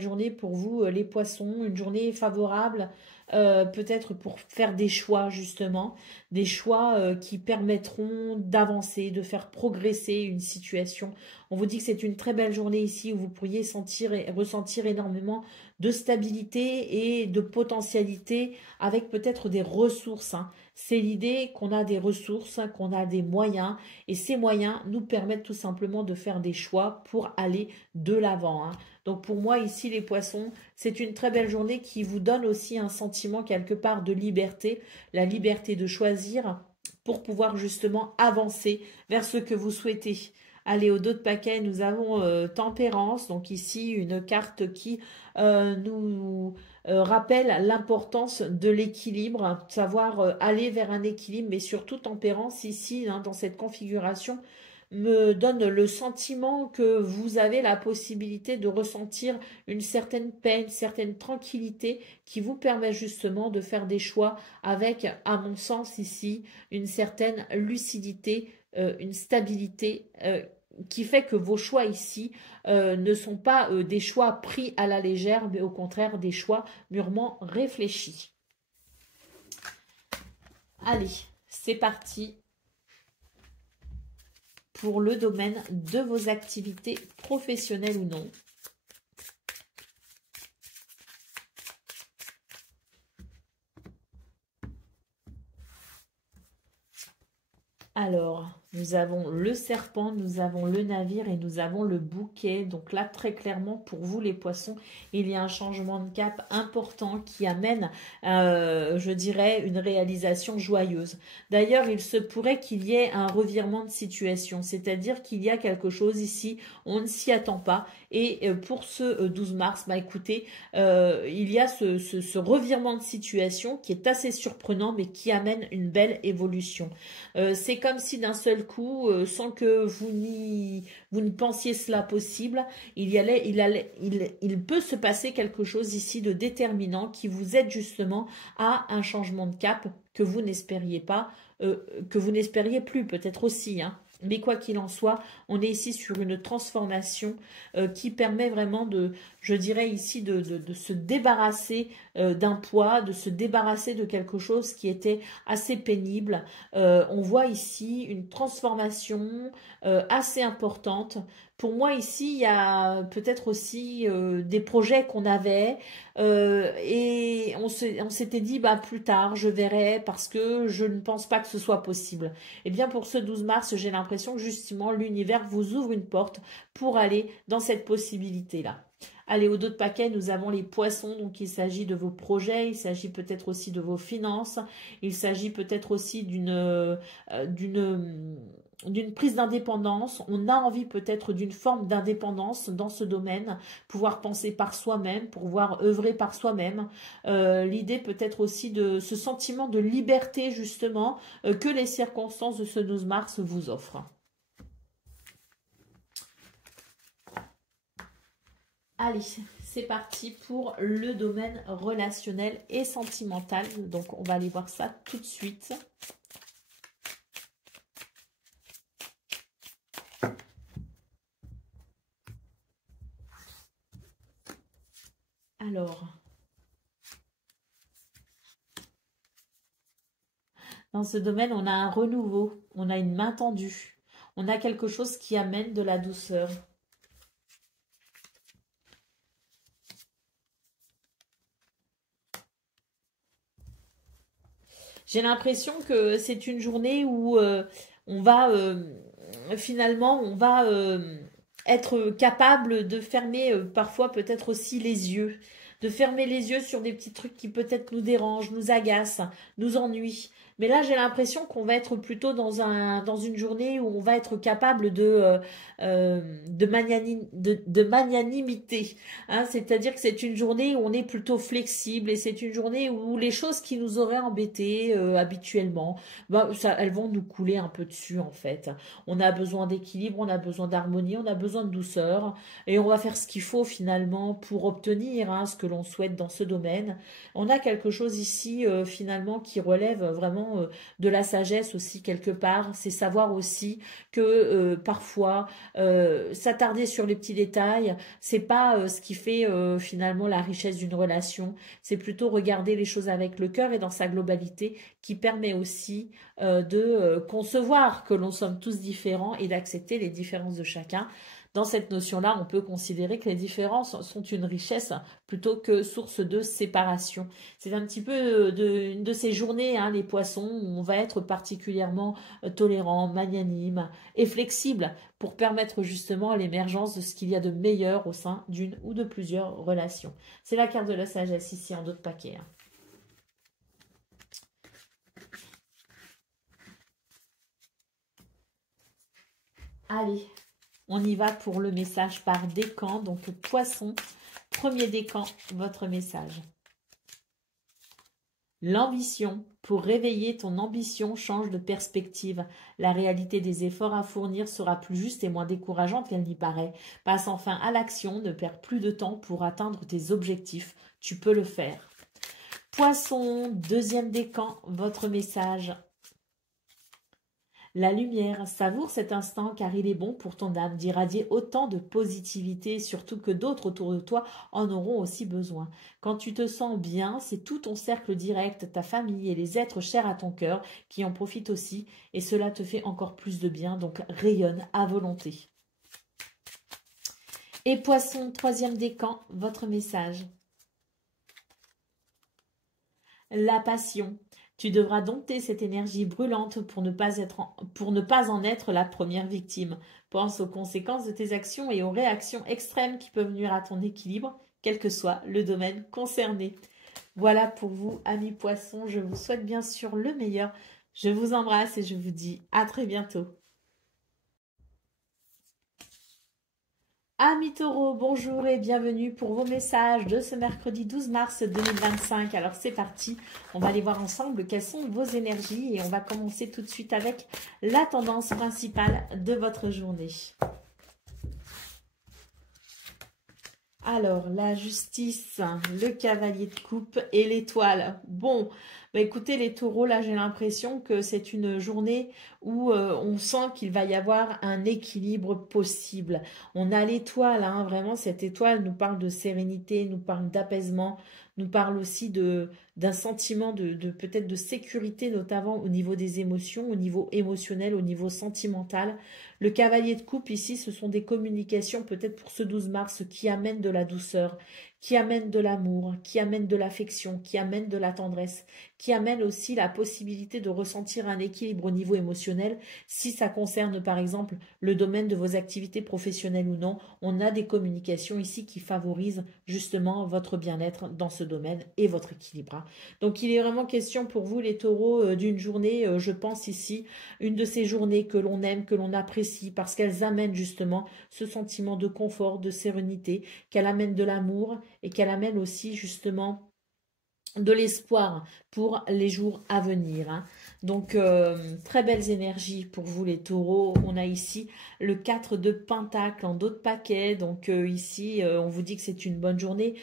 journée pour vous les poissons, une journée favorable peut-être pour faire des choix justement, des choix qui permettront d'avancer, de faire progresser une situation. On vous dit que c'est une très belle journée ici où vous pourriez sentir et ressentir énormément de stabilité et de potentialité avec peut-être des ressources, hein. C'est l'idée qu'on a des ressources, qu'on a des moyens et ces moyens nous permettent tout simplement de faire des choix pour aller de l'avant, hein. Donc pour moi ici les poissons, c'est une très belle journée qui vous donne aussi un sentiment quelque part de liberté, la liberté de choisir pour pouvoir justement avancer vers ce que vous souhaitez. Allez, au dos de paquet, nous avons Tempérance. Donc ici, une carte qui nous rappelle l'importance de l'équilibre, hein, savoir aller vers un équilibre, mais surtout Tempérance ici, hein, dans cette configuration, me donne le sentiment que vous avez la possibilité de ressentir une certaine paix, une certaine tranquillité qui vous permet justement de faire des choix avec, à mon sens ici, une certaine lucidité, une stabilité qui fait que vos choix ici ne sont pas des choix pris à la légère, mais au contraire des choix mûrement réfléchis. Allez, c'est parti pour le domaine de vos activités professionnelles ou non. Alors, nous avons le serpent, nous avons le navire et nous avons le bouquet. Donc là, très clairement, pour vous les poissons, il y a un changement de cap important qui amène, je dirais, une réalisation joyeuse. D'ailleurs, il se pourrait qu'il y ait un revirement de situation, c'est-à-dire qu'il y a quelque chose ici, on ne s'y attend pas. Et pour ce 12 mars, bah écoutez, il y a ce revirement de situation qui est assez surprenant, mais qui amène une belle évolution. C'est comme si d'un seul coup, sans que vous ne pensiez cela possible, il peut se passer quelque chose ici de déterminant qui vous aide justement à un changement de cap que vous n'espériez pas, que vous n'espériez plus peut-être aussi, hein. Mais quoi qu'il en soit, on est ici sur une transformation qui permet vraiment de, je dirais ici, de se débarrasser d'un poids, de se débarrasser de quelque chose qui était assez pénible. On voit ici une transformation assez importante. Pour moi, ici, il y a peut-être aussi des projets qu'on avait et on s'était dit, bah, plus tard, je verrai parce que je ne pense pas que ce soit possible. Eh bien, pour ce 12 mars, j'ai l'impression que justement, l'univers vous ouvre une porte pour aller dans cette possibilité-là. Allez, au dos de paquet, nous avons les poissons, donc il s'agit de vos projets, il s'agit peut-être aussi de vos finances, il s'agit peut-être aussi d'une prise d'indépendance. On a envie peut-être d'une forme d'indépendance dans ce domaine, pouvoir penser par soi-même, pouvoir œuvrer par soi-même. L'idée peut-être aussi de ce sentiment de liberté justement que les circonstances de ce 12 mars vous offrent. Allez, c'est parti pour le domaine relationnel et sentimental. Donc, on va aller voir ça tout de suite. Alors, dans ce domaine, on a un renouveau, on a une main tendue, on a quelque chose qui amène de la douceur. J'ai l'impression que c'est une journée où on va finalement, on va être capable de fermer parfois peut-être aussi les yeux, de fermer les yeux sur des petits trucs qui peut-être nous dérangent, nous agacent, nous ennuient. Mais là, j'ai l'impression qu'on va être plutôt dans une journée où on va être capable de magnanimité. Hein, c'est-à-dire que c'est une journée où on est plutôt flexible et c'est une journée où les choses qui nous auraient embêtés habituellement, bah, ça, elles vont nous couler un peu dessus en fait. On a besoin d'équilibre, on a besoin d'harmonie, on a besoin de douceur et on va faire ce qu'il faut finalement pour obtenir hein, ce que l'on souhaite dans ce domaine. On a quelque chose ici finalement qui relève vraiment de la sagesse aussi quelque part. C'est savoir aussi que parfois s'attarder sur les petits détails, c'est pas ce qui fait finalement la richesse d'une relation. C'est plutôt regarder les choses avec le cœur et dans sa globalité qui permet aussi de concevoir que l'on sommes tous différents et d'accepter les différences de chacun. Dans cette notion-là, on peut considérer que les différences sont une richesse plutôt que source de séparation. C'est un petit peu une de ces journées, hein, les poissons, où on va être particulièrement tolérant, magnanime et flexible pour permettre justement l'émergence de ce qu'il y a de meilleur au sein d'une ou de plusieurs relations. C'est la carte de la sagesse ici en dos de paquet. Hein. Allez, On y va pour le message par décan. Donc, Poisson, premier décan, votre message. L'ambition. Pour réveiller ton ambition, change de perspective. La réalité des efforts à fournir sera plus juste et moins décourageante qu'elle n'y paraît. Passe enfin à l'action, ne perds plus de temps pour atteindre tes objectifs. Tu peux le faire. Poisson, deuxième décan, votre message. La lumière, savoure cet instant car il est bon pour ton âme d'irradier autant de positivité, surtout que d'autres autour de toi en auront aussi besoin. Quand tu te sens bien, c'est tout ton cercle direct, ta famille et les êtres chers à ton cœur qui en profitent aussi et cela te fait encore plus de bien, donc rayonne à volonté. Et Poisson, troisième décan, votre message. La passion. Tu devras dompter cette énergie brûlante pour ne pas en être la première victime. Pense aux conséquences de tes actions et aux réactions extrêmes qui peuvent nuire à ton équilibre, quel que soit le domaine concerné. Voilà pour vous, amis poissons. Je vous souhaite bien sûr le meilleur. Je vous embrasse et je vous dis à très bientôt. Amis taureaux, bonjour et bienvenue pour vos messages de ce mercredi 12 mars 2025. Alors c'est parti, on va aller voir ensemble quelles sont vos énergies et on va commencer tout de suite avec la tendance principale de votre journée. Alors, la justice, le cavalier de coupe et l'étoile. Bon, bah écoutez les taureaux, là j'ai l'impression que c'est une journée où on sent qu'il va y avoir un équilibre possible. On a l'étoile, hein, vraiment cette étoile nous parle de sérénité, nous parle d'apaisement, nous parle aussi d'un sentiment de peut-être de sécurité, notamment au niveau des émotions, au niveau émotionnel, au niveau sentimental. Le cavalier de coupe ici, ce sont des communications peut-être pour ce 12 mars qui amènent de la douceur, qui amènent de l'amour, qui amènent de l'affection, qui amènent de la tendresse, qui amènent aussi la possibilité de ressentir un équilibre au niveau émotionnel. Si ça concerne par exemple le domaine de vos activités professionnelles ou non, on a des communications ici qui favorisent justement votre bien-être dans ce domaine et votre équilibre. Donc il est vraiment question pour vous les taureaux d'une journée, je pense ici, une de ces journées que l'on aime, que l'on apprécie parce qu'elles amènent justement ce sentiment de confort, de sérénité, qu'elles amènent de l'amour et qu'elles amènent aussi justement de l'espoir pour les jours à venir. Hein. Donc, très belles énergies pour vous les taureaux. On a ici le 4 de Pentacle en dos de paquet. Donc, ici, on vous dit que c'est une bonne journée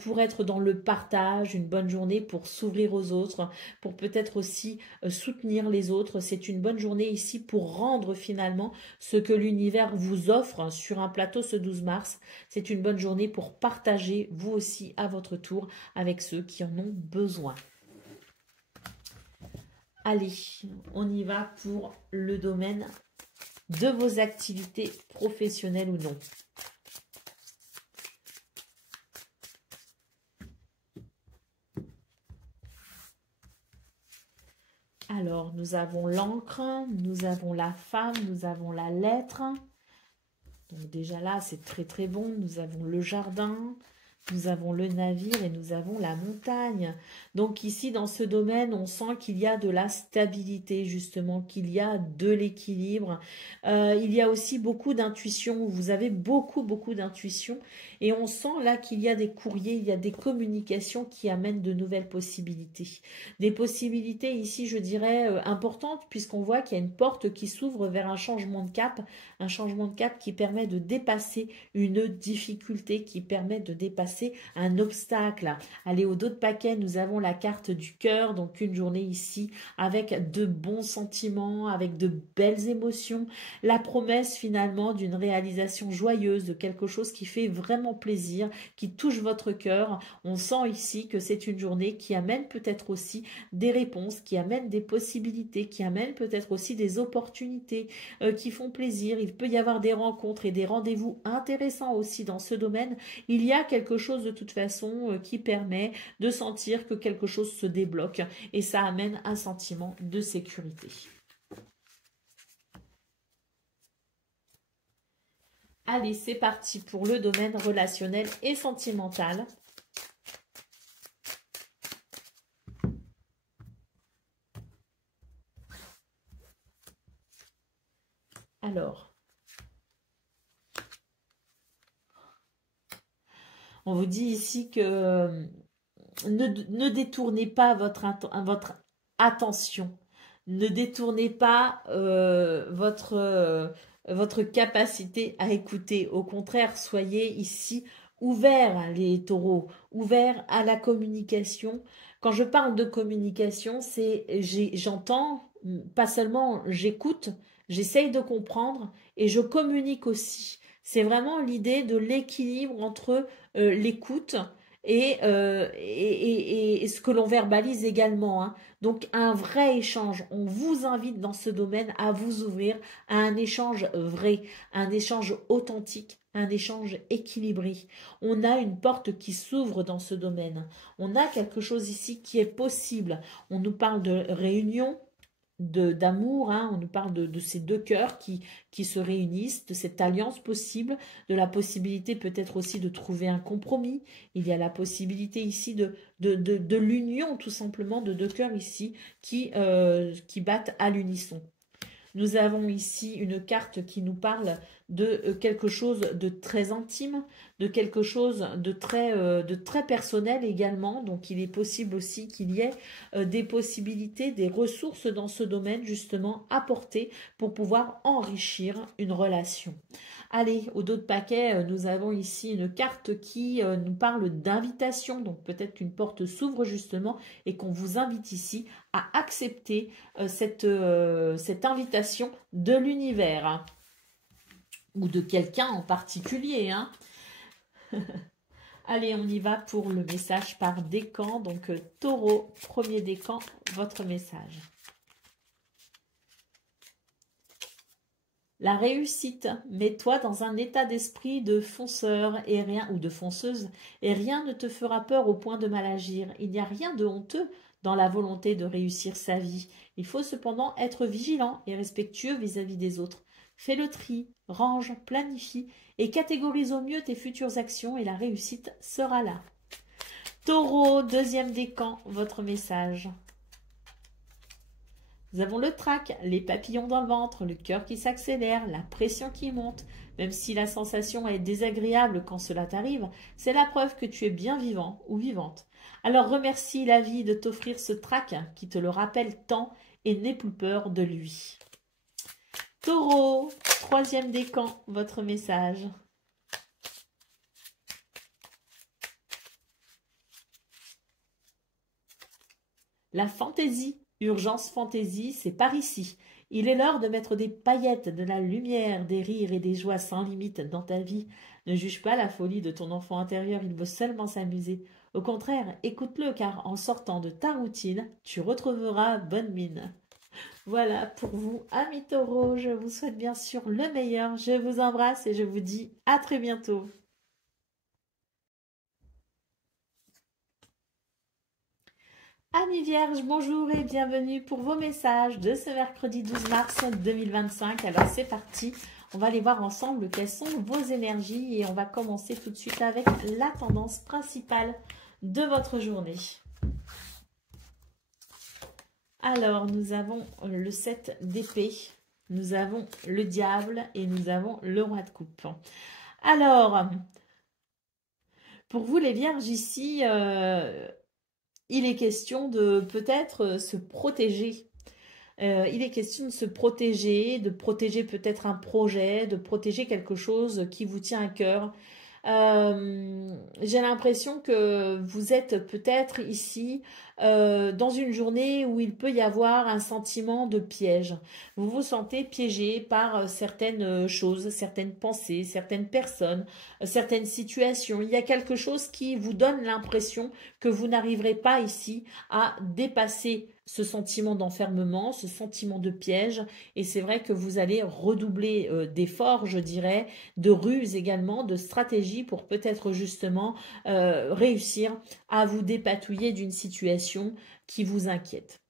pour être dans le partage, une bonne journée pour s'ouvrir aux autres, pour peut-être aussi soutenir les autres. C'est une bonne journée ici pour rendre finalement ce que l'univers vous offre sur un plateau ce 12 mars. C'est une bonne journée pour partager vous aussi à votre tour avec ceux qui en ont besoin. Allez, on y va pour le domaine de vos activités professionnelles ou non. Alors, nous avons l'encre, nous avons la femme, nous avons la lettre. Donc déjà là, c'est très très bon. Nous avons le jardin, nous avons le navire et nous avons la montagne. Donc ici, dans ce domaine, on sent qu'il y a de la stabilité, justement, qu'il y a de l'équilibre. Il y a aussi beaucoup d'intuition. Vous avez beaucoup d'intuition. Et on sent là qu'il y a des courriers, il y a des communications qui amènent de nouvelles possibilités. Des possibilités ici, je dirais, importantes, puisqu'on voit qu'il y a une porte qui s'ouvre vers un changement de cap qui permet de dépasser une difficulté, qui permet de dépasser un obstacle. Allez, au dos de paquet, nous avons la carte du cœur, donc une journée ici avec de bons sentiments, avec de belles émotions, la promesse finalement d'une réalisation joyeuse, de quelque chose qui fait vraiment plaisir, qui touche votre cœur. On sent ici que c'est une journée qui amène peut-être aussi des réponses, qui amène des possibilités, qui amène peut-être aussi des opportunités qui font plaisir. Il peut y avoir des rencontres et des rendez-vous intéressants aussi dans ce domaine. Il y a quelque chose de toute façon qui permet de sentir que quelque chose se débloque et ça amène un sentiment de sécurité. Allez, c'est parti pour le domaine relationnel et sentimental. Alors, On vous dit ici que ne détournez pas votre attention. Ne détournez pas votre capacité à écouter. Au contraire, soyez ici ouverts, les taureaux, ouverts à la communication. Quand je parle de communication, j'entends, pas seulement j'écoute, j'essaye de comprendre et je communique aussi. C'est vraiment l'idée de l'équilibre entre l'écoute et ce que l'on verbalise également, hein. Donc un vrai échange. On vous invite dans ce domaine à vous ouvrir à un échange vrai, un échange authentique, un échange équilibré. On a une porte qui s'ouvre dans ce domaine. On a quelque chose ici qui est possible. On nous parle de réunion, d'amour, hein. On nous parle de ces deux cœurs qui se réunissent, de cette alliance possible, de la possibilité peut-être aussi de trouver un compromis. Il y a la possibilité ici de l'union tout simplement de deux cœurs ici qui battent à l'unisson. Nous avons ici une carte qui nous parle de quelque chose de très intime, de quelque chose de très personnel également. Donc il est possible aussi qu'il y ait des possibilités, des ressources dans ce domaine justement apportées pour pouvoir enrichir une relation. Allez, au dos de paquet, nous avons ici une carte qui nous parle d'invitation. Donc peut-être qu'une porte s'ouvre justement et qu'on vous invite ici à accepter cette invitation de l'univers, hein, ou de quelqu'un en particulier, hein. Allez, on y va pour le message par décan. Donc taureau, premier décan, votre message. La réussite, mets-toi dans un état d'esprit de fonceur et rien, ou de fonceuse, et rien ne te fera peur au point de mal agir. Il n'y a rien de honteux dans la volonté de réussir sa vie. Il faut cependant être vigilant et respectueux vis-à-vis des autres. Fais le tri, range, planifie et catégorise au mieux tes futures actions et la réussite sera là. Taureau, deuxième décan, votre message. Nous avons le trac, les papillons dans le ventre, le cœur qui s'accélère, la pression qui monte. Même si la sensation est désagréable quand cela t'arrive, c'est la preuve que tu es bien vivant ou vivante. Alors remercie la vie de t'offrir ce trac qui te le rappelle tant et n'aie plus peur de lui. Taureau, troisième décan, votre message. La fantaisie. Urgence fantaisie, c'est par ici. Il est l'heure de mettre des paillettes, de la lumière, des rires et des joies sans limite dans ta vie. Ne juge pas la folie de ton enfant intérieur, il veut seulement s'amuser. Au contraire, écoute-le car en sortant de ta routine, tu retrouveras bonne mine. Voilà pour vous, amis taureaux, je vous souhaite bien sûr le meilleur. Je vous embrasse et je vous dis à très bientôt. Amis vierges, bonjour et bienvenue pour vos messages de ce mercredi 12 mars 2025. Alors c'est parti, on va aller voir ensemble quelles sont vos énergies et on va commencer tout de suite avec la tendance principale de votre journée. Alors nous avons le 7 d'épée, nous avons le diable et nous avons le roi de coupe. Alors, pour vous les vierges ici... il est question de peut-être se protéger. Il est question de se protéger, de protéger peut-être un projet, de protéger quelque chose qui vous tient à cœur. J'ai l'impression que vous êtes peut-être ici dans une journée où il peut y avoir un sentiment de piège. Vous vous sentez piégé par certaines choses, certaines pensées, certaines personnes, certaines situations. Il y a quelque chose qui vous donne l'impression que vous n'arriverez pas ici à dépasser ce sentiment d'enfermement, ce sentiment de piège. Et c'est vrai que vous allez redoubler d'efforts, je dirais, de ruses également, de stratégies pour peut-être justement réussir à vous dépatouiller d'une situation qui vous inquiète.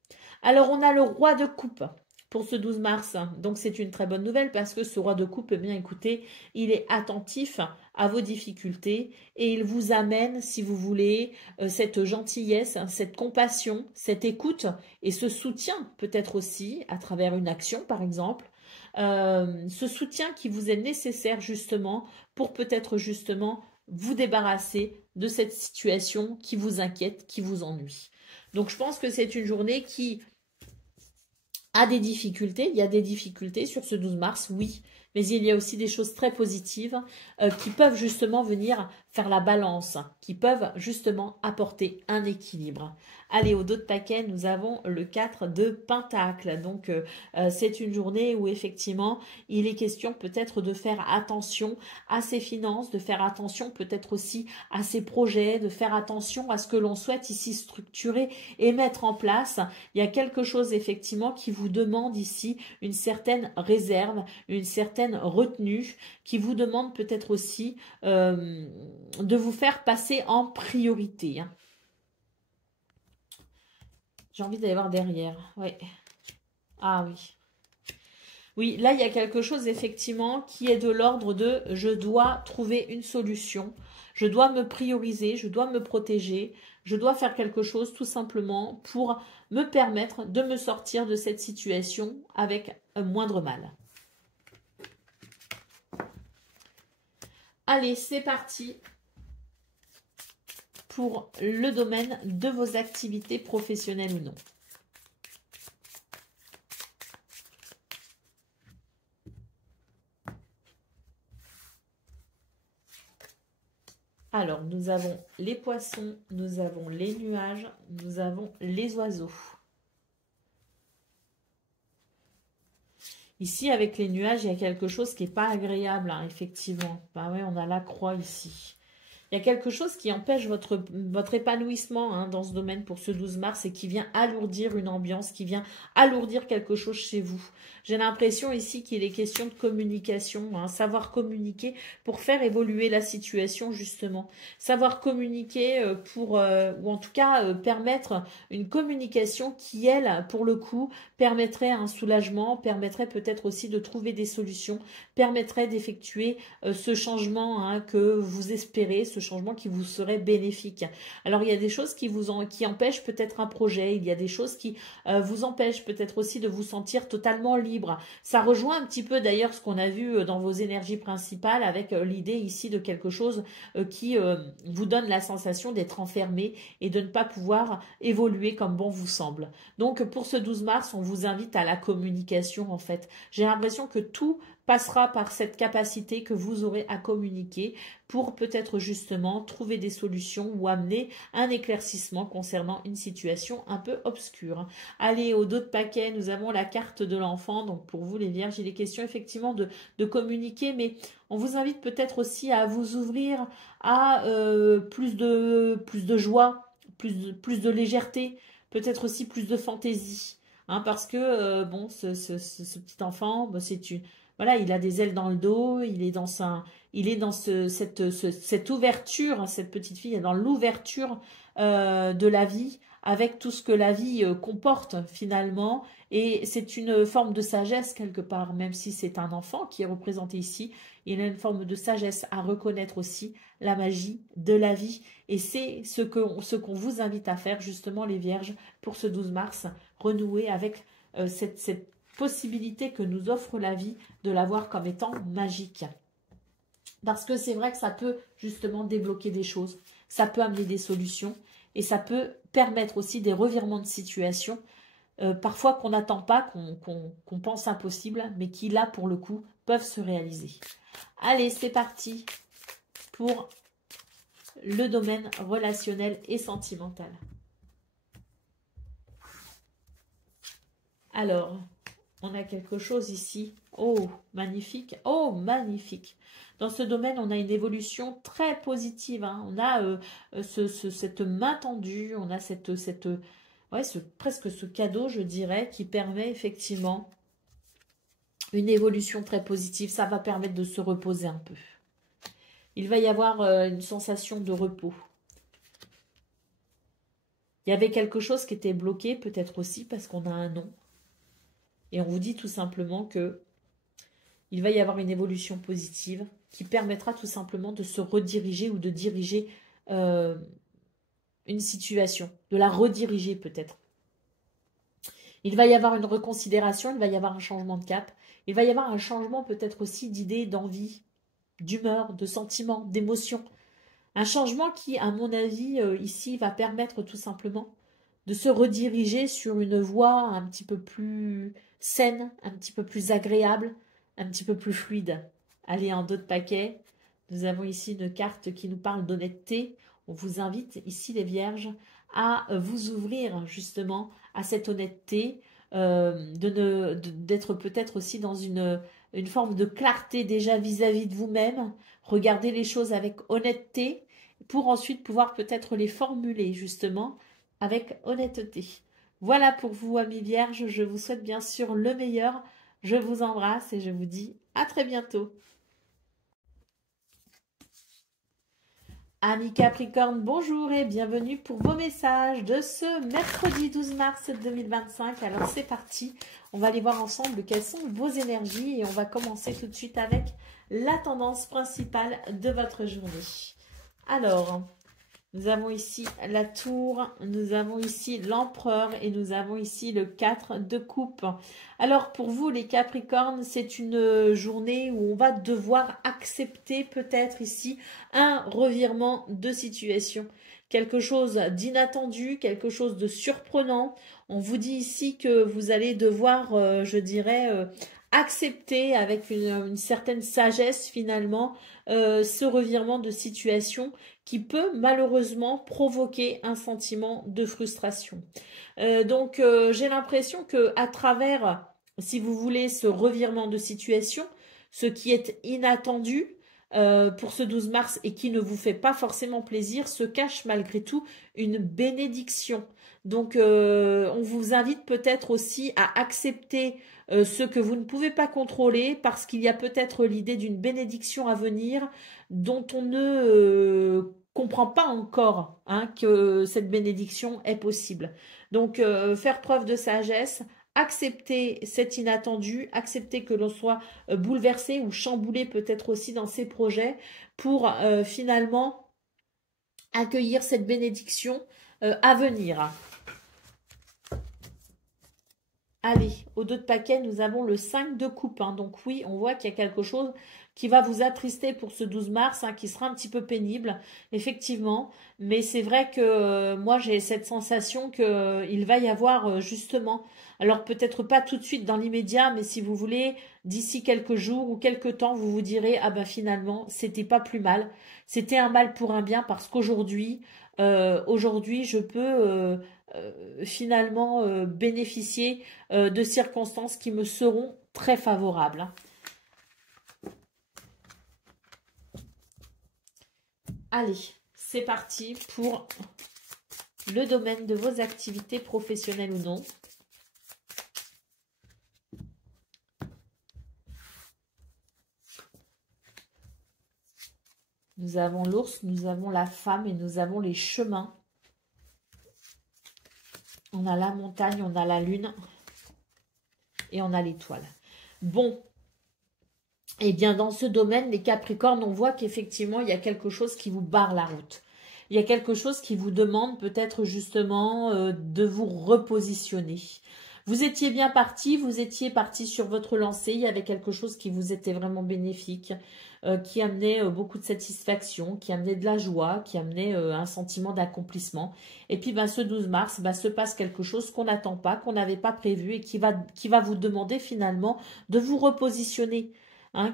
Alors on a le roi de coupe pour ce 12 mars, donc c'est une très bonne nouvelle parce que ce roi de coupe, eh bien écoutez, il est attentif à vos difficultés et il vous amène, si vous voulez, cette gentillesse, cette compassion, cette écoute et ce soutien peut-être aussi à travers une action par exemple, ce soutien qui vous est nécessaire justement pour peut-être justement vous débarrasser de cette situation qui vous inquiète, qui vous ennuie. Donc je pense que c'est une journée qui a des difficultés. Il y a des difficultés sur ce 12 mars, oui. Mais il y a aussi des choses très positives qui peuvent justement venir faire la balance, qui peuvent justement apporter un équilibre. Allez, au dos de paquet, nous avons le 4 de Pentacle. Donc, c'est une journée où effectivement, il est question peut-être de faire attention à ses finances, de faire attention peut-être aussi à ses projets, de faire attention à ce que l'on souhaite ici structurer et mettre en place. Il y a quelque chose effectivement qui vous demande ici une certaine réserve, une certaine retenue, qui vous demande peut-être aussi de vous faire passer en priorité. Hein. J'ai envie d'aller voir derrière. Oui. Ah oui. Oui, là, il y a quelque chose effectivement qui est de l'ordre de je dois trouver une solution, je dois me prioriser, je dois me protéger, je dois faire quelque chose tout simplement pour me permettre de me sortir de cette situation avec un moindre mal. Allez, c'est parti pour le domaine de vos activités professionnelles ou non. Alors, nous avons les poissons, nous avons les nuages, nous avons les oiseaux. Ici, avec les nuages, il y a quelque chose qui n'est pas agréable, hein, effectivement. Ben oui, on a la croix ici. Il y a quelque chose qui empêche votre épanouissement hein, dans ce domaine pour ce 12 mars et qui vient alourdir une ambiance, qui vient alourdir quelque chose chez vous. J'ai l'impression ici qu'il est question de communication, hein, savoir communiquer pour faire évoluer la situation justement. Savoir communiquer ou en tout cas permettre une communication qui, elle, pour le coup, permettrait un soulagement, permettrait peut-être aussi de trouver des solutions, permettrait d'effectuer ce changement hein, que vous espérez, ce changement qui vous serait bénéfique. Alors il y a des choses qui empêchent peut-être un projet, il y a des choses qui vous empêchent peut-être aussi de vous sentir totalement libre. Ça rejoint un petit peu d'ailleurs ce qu'on a vu dans vos énergies principales avec l'idée ici de quelque chose qui vous donne la sensation d'être enfermé et de ne pas pouvoir évoluer comme bon vous semble. Donc pour ce 12 mars, on vous invite à la communication en fait. J'ai l'impression que tout passera par cette capacité que vous aurez à communiquer pour peut-être justement trouver des solutions ou amener un éclaircissement concernant une situation un peu obscure. Allez, au dos de paquet, nous avons la carte de l'enfant. Donc pour vous les vierges, il est question effectivement de communiquer, mais on vous invite peut-être aussi à vous ouvrir à plus de joie, plus de légèreté, peut-être aussi plus de fantaisie. Hein, parce que bon, ce petit enfant, bah, voilà, il a des ailes dans le dos, il est dans cette ouverture, hein, cette petite fille est dans l'ouverture de la vie, avec tout ce que la vie comporte finalement, et c'est une forme de sagesse quelque part, même si c'est un enfant qui est représenté ici, il a une forme de sagesse à reconnaître aussi la magie de la vie, et c'est ce qu'on vous invite à faire justement les vierges pour ce 12 mars, renouer avec cette possibilité que nous offre la vie de la voir comme étant magique. Parce que c'est vrai que ça peut justement débloquer des choses, ça peut amener des solutions et ça peut permettre aussi des revirements de situation, parfois qu'on n'attend pas, qu'on pense impossible, mais qui là pour le coup peuvent se réaliser. Allez, c'est parti pour le domaine relationnel et sentimental. Alors, on a quelque chose ici. Oh, magnifique. Oh, magnifique. Dans ce domaine, on a une évolution très positive. Hein. On a cette main tendue. On a presque ce cadeau, je dirais, qui permet effectivement une évolution très positive. Ça va permettre de se reposer un peu. Il va y avoir une sensation de repos. Il y avait quelque chose qui était bloqué, peut-être aussi parce qu'on a un nom. Et on vous dit tout simplement que il va y avoir une évolution positive qui permettra tout simplement de se rediriger ou de diriger une situation, de la rediriger peut-être. Il va y avoir une reconsidération, il va y avoir un changement de cap, il va y avoir un changement peut-être aussi d'idées, d'envie, d'humeur, de sentiments, d'émotions. Un changement qui, à mon avis, ici, va permettre tout simplement de se rediriger sur une voie un petit peu plus saine, un petit peu plus agréable, un petit peu plus fluide. Allez, en d'autres paquets, nous avons ici une carte qui nous parle d'honnêteté. On vous invite ici, les vierges, à vous ouvrir justement à cette honnêteté, d'être peut-être aussi dans une forme de clarté déjà vis-à-vis de vous-même. Regardez les choses avec honnêteté pour ensuite pouvoir peut-être les formuler justement avec honnêteté. Voilà pour vous, amis vierges. Je vous souhaite bien sûr le meilleur. Je vous embrasse et je vous dis à très bientôt. Amis Capricorne, bonjour et bienvenue pour vos messages de ce mercredi 12 mars 2025. Alors c'est parti, on va aller voir ensemble quelles sont vos énergies et on va commencer tout de suite avec la tendance principale de votre journée. Alors, nous avons ici la tour, nous avons ici l'empereur et nous avons ici le 4 de coupe. Alors pour vous les Capricornes, c'est une journée où on va devoir accepter peut-être ici un revirement de situation. Quelque chose d'inattendu, quelque chose de surprenant. On vous dit ici que vous allez devoir, je dirais, accepter avec une certaine sagesse finalement ce revirement de situation qui peut malheureusement provoquer un sentiment de frustration. Donc j'ai l'impression que à travers, si vous voulez, ce revirement de situation, ce qui est inattendu pour ce 12 mars et qui ne vous fait pas forcément plaisir, se cache malgré tout une bénédiction. Donc on vous invite peut-être aussi à accepter ce que vous ne pouvez pas contrôler parce qu'il y a peut-être l'idée d'une bénédiction à venir dont on ne comprend pas encore que cette bénédiction est possible. Donc faire preuve de sagesse, accepter cet inattendu, accepter que l'on soit bouleversé ou chamboulé peut-être aussi dans ses projets pour finalement accueillir cette bénédiction à venir. Allez, au dos de paquet, nous avons le 5 de coupe. Donc oui, on voit qu'il y a quelque chose qui va vous attrister pour ce 12 mars, qui sera un petit peu pénible, effectivement. Mais c'est vrai que moi, j'ai cette sensation qu'il va y avoir justement, alors peut-être pas tout de suite dans l'immédiat, mais si vous voulez, d'ici quelques jours ou quelques temps, vous vous direz, ah ben finalement, c'était pas plus mal. C'était un mal pour un bien parce qu'aujourd'hui, je peux finalement bénéficier de circonstances qui me seront très favorables. Allez, c'est parti pour le domaine de vos activités professionnelles ou non. Nous avons l'ours, nous avons la femme et nous avons les chemins. On a la montagne, on a la lune et on a l'étoile. Bon, eh bien dans ce domaine, les Capricornes, on voit qu'effectivement, il y a quelque chose qui vous barre la route. Il y a quelque chose qui vous demande peut-être justement de vous repositionner. Vous étiez bien parti, vous étiez parti sur votre lancée, il y avait quelque chose qui vous était vraiment bénéfique, qui amenait beaucoup de satisfaction, qui amenait de la joie, qui amenait un sentiment d'accomplissement. Et puis ce 12 mars, se passe quelque chose qu'on n'attend pas, qu'on n'avait pas prévu et qui va vous demander finalement de vous repositionner.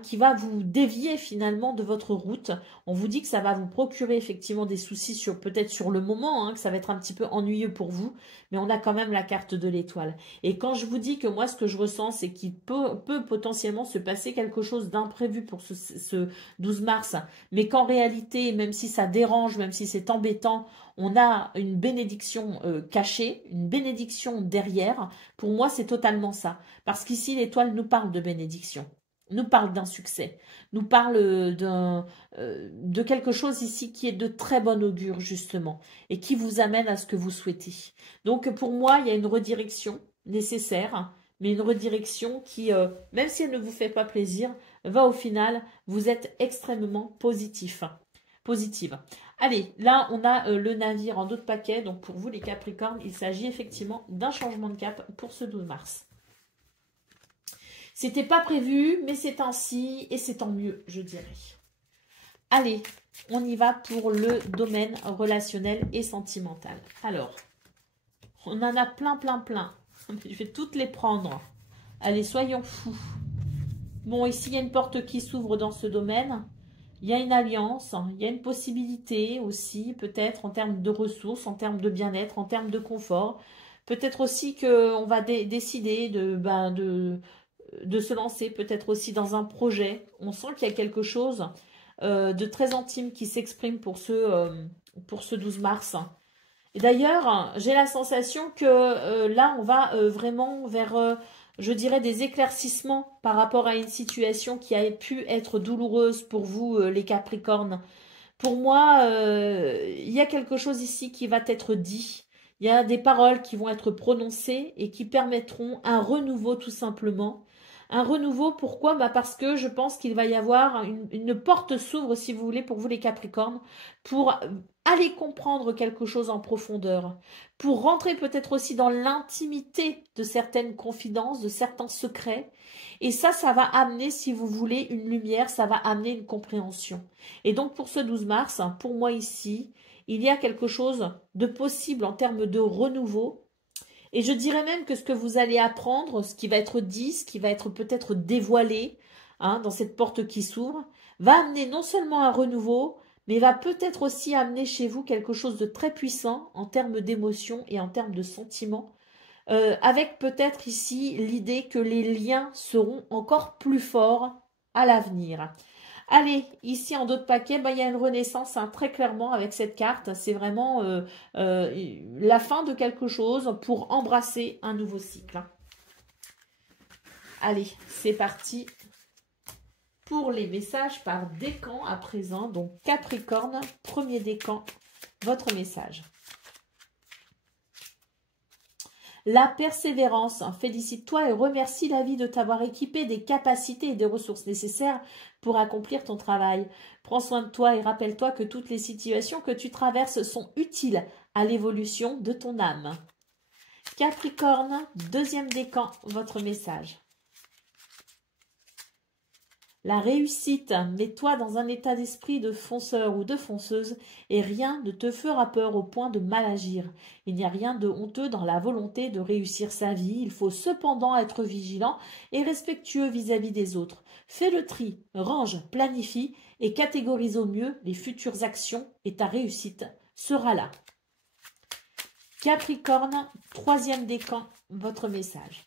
Qui va vous dévier finalement de votre route. On vous dit que ça va vous procurer effectivement des soucis peut-être sur le moment, que ça va être un petit peu ennuyeux pour vous, mais on a quand même la carte de l'étoile. Et quand je vous dis que moi ce que je ressens, c'est qu'il peut potentiellement se passer quelque chose d'imprévu pour ce 12 mars, mais qu'en réalité, même si ça dérange, même si c'est embêtant, on a une bénédiction cachée, une bénédiction derrière. Pour moi, c'est totalement ça. Parce qu'ici, l'étoile nous parle de bénédiction. Nous parle d'un succès, nous parle de quelque chose ici qui est de très bon augure justement et qui vous amène à ce que vous souhaitez. Donc pour moi, il y a une redirection nécessaire, mais une redirection qui, même si elle ne vous fait pas plaisir, va au final vous être extrêmement positive. Allez, là on a le navire en dos de paquet, donc pour vous les Capricornes, il s'agit effectivement d'un changement de cap pour ce 12 mars. C'était pas prévu, mais c'est ainsi et c'est tant mieux, je dirais. Allez, on y va pour le domaine relationnel et sentimental. Alors, on en a plein, plein, plein. Je vais toutes les prendre. Allez, soyons fous. Bon, ici, il y a une porte qui s'ouvre dans ce domaine. Il y a une alliance, il y a une possibilité aussi, peut-être en termes de ressources, en termes de bien-être, en termes de confort. Peut-être aussi qu'on va décider de se lancer, peut-être aussi dans un projet. On sent qu'il y a quelque chose de très intime qui s'exprime pour ce 12 mars. Et d'ailleurs, j'ai la sensation que là, on va vraiment vers, je dirais, des éclaircissements par rapport à une situation qui a pu être douloureuse pour vous, les Capricornes. Pour moi, il y a quelque chose ici qui va être dit. Il y a des paroles qui vont être prononcées et qui permettront un renouveau tout simplement. Un renouveau, pourquoi? Parce que je pense qu'il va y avoir une porte s'ouvre, si vous voulez, pour vous les Capricornes, pour aller comprendre quelque chose en profondeur, pour rentrer peut-être aussi dans l'intimité de certaines confidences, de certains secrets. Et ça va amener, si vous voulez, une lumière, ça va amener une compréhension. Et donc pour ce 12 mars, pour moi ici, il y a quelque chose de possible en termes de renouveau. Et je dirais même que ce que vous allez apprendre, ce qui va être dit, ce qui va être peut-être dévoilé dans cette porte qui s'ouvre, va amener non seulement un renouveau, mais va peut-être aussi amener chez vous quelque chose de très puissant en termes d'émotions et en termes de sentiments, avec peut-être ici l'idée que les liens seront encore plus forts à l'avenir. Allez, ici en d'autres paquets, il y a une renaissance très clairement avec cette carte. C'est vraiment la fin de quelque chose pour embrasser un nouveau cycle. Allez, c'est parti pour les messages par décan à présent. Donc Capricorne, premier décan, votre message. La persévérance, félicite-toi et remercie la vie de t'avoir équipé des capacités et des ressources nécessaires pour accomplir ton travail. Prends soin de toi et rappelle-toi que toutes les situations que tu traverses sont utiles à l'évolution de ton âme. Capricorne, deuxième décan, votre message. La réussite, mets-toi dans un état d'esprit de fonceur ou de fonceuse et rien ne te fera peur au point de mal agir. Il n'y a rien de honteux dans la volonté de réussir sa vie. Il faut cependant être vigilant et respectueux vis-à-vis des autres. Fais le tri, range, planifie et catégorise au mieux les futures actions et ta réussite sera là. Capricorne, troisième décan, votre message.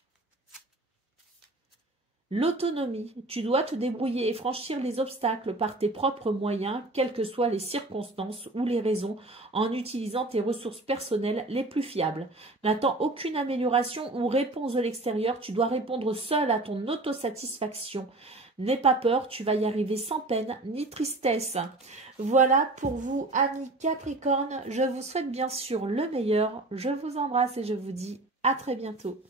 L'autonomie, tu dois te débrouiller et franchir les obstacles par tes propres moyens, quelles que soient les circonstances ou les raisons, en utilisant tes ressources personnelles les plus fiables. N'attends aucune amélioration ou réponse de l'extérieur, tu dois répondre seul à ton autosatisfaction. N'aie pas peur, tu vas y arriver sans peine ni tristesse. Voilà pour vous, amis Capricorne. Je vous souhaite bien sûr le meilleur. Je vous embrasse et je vous dis à très bientôt.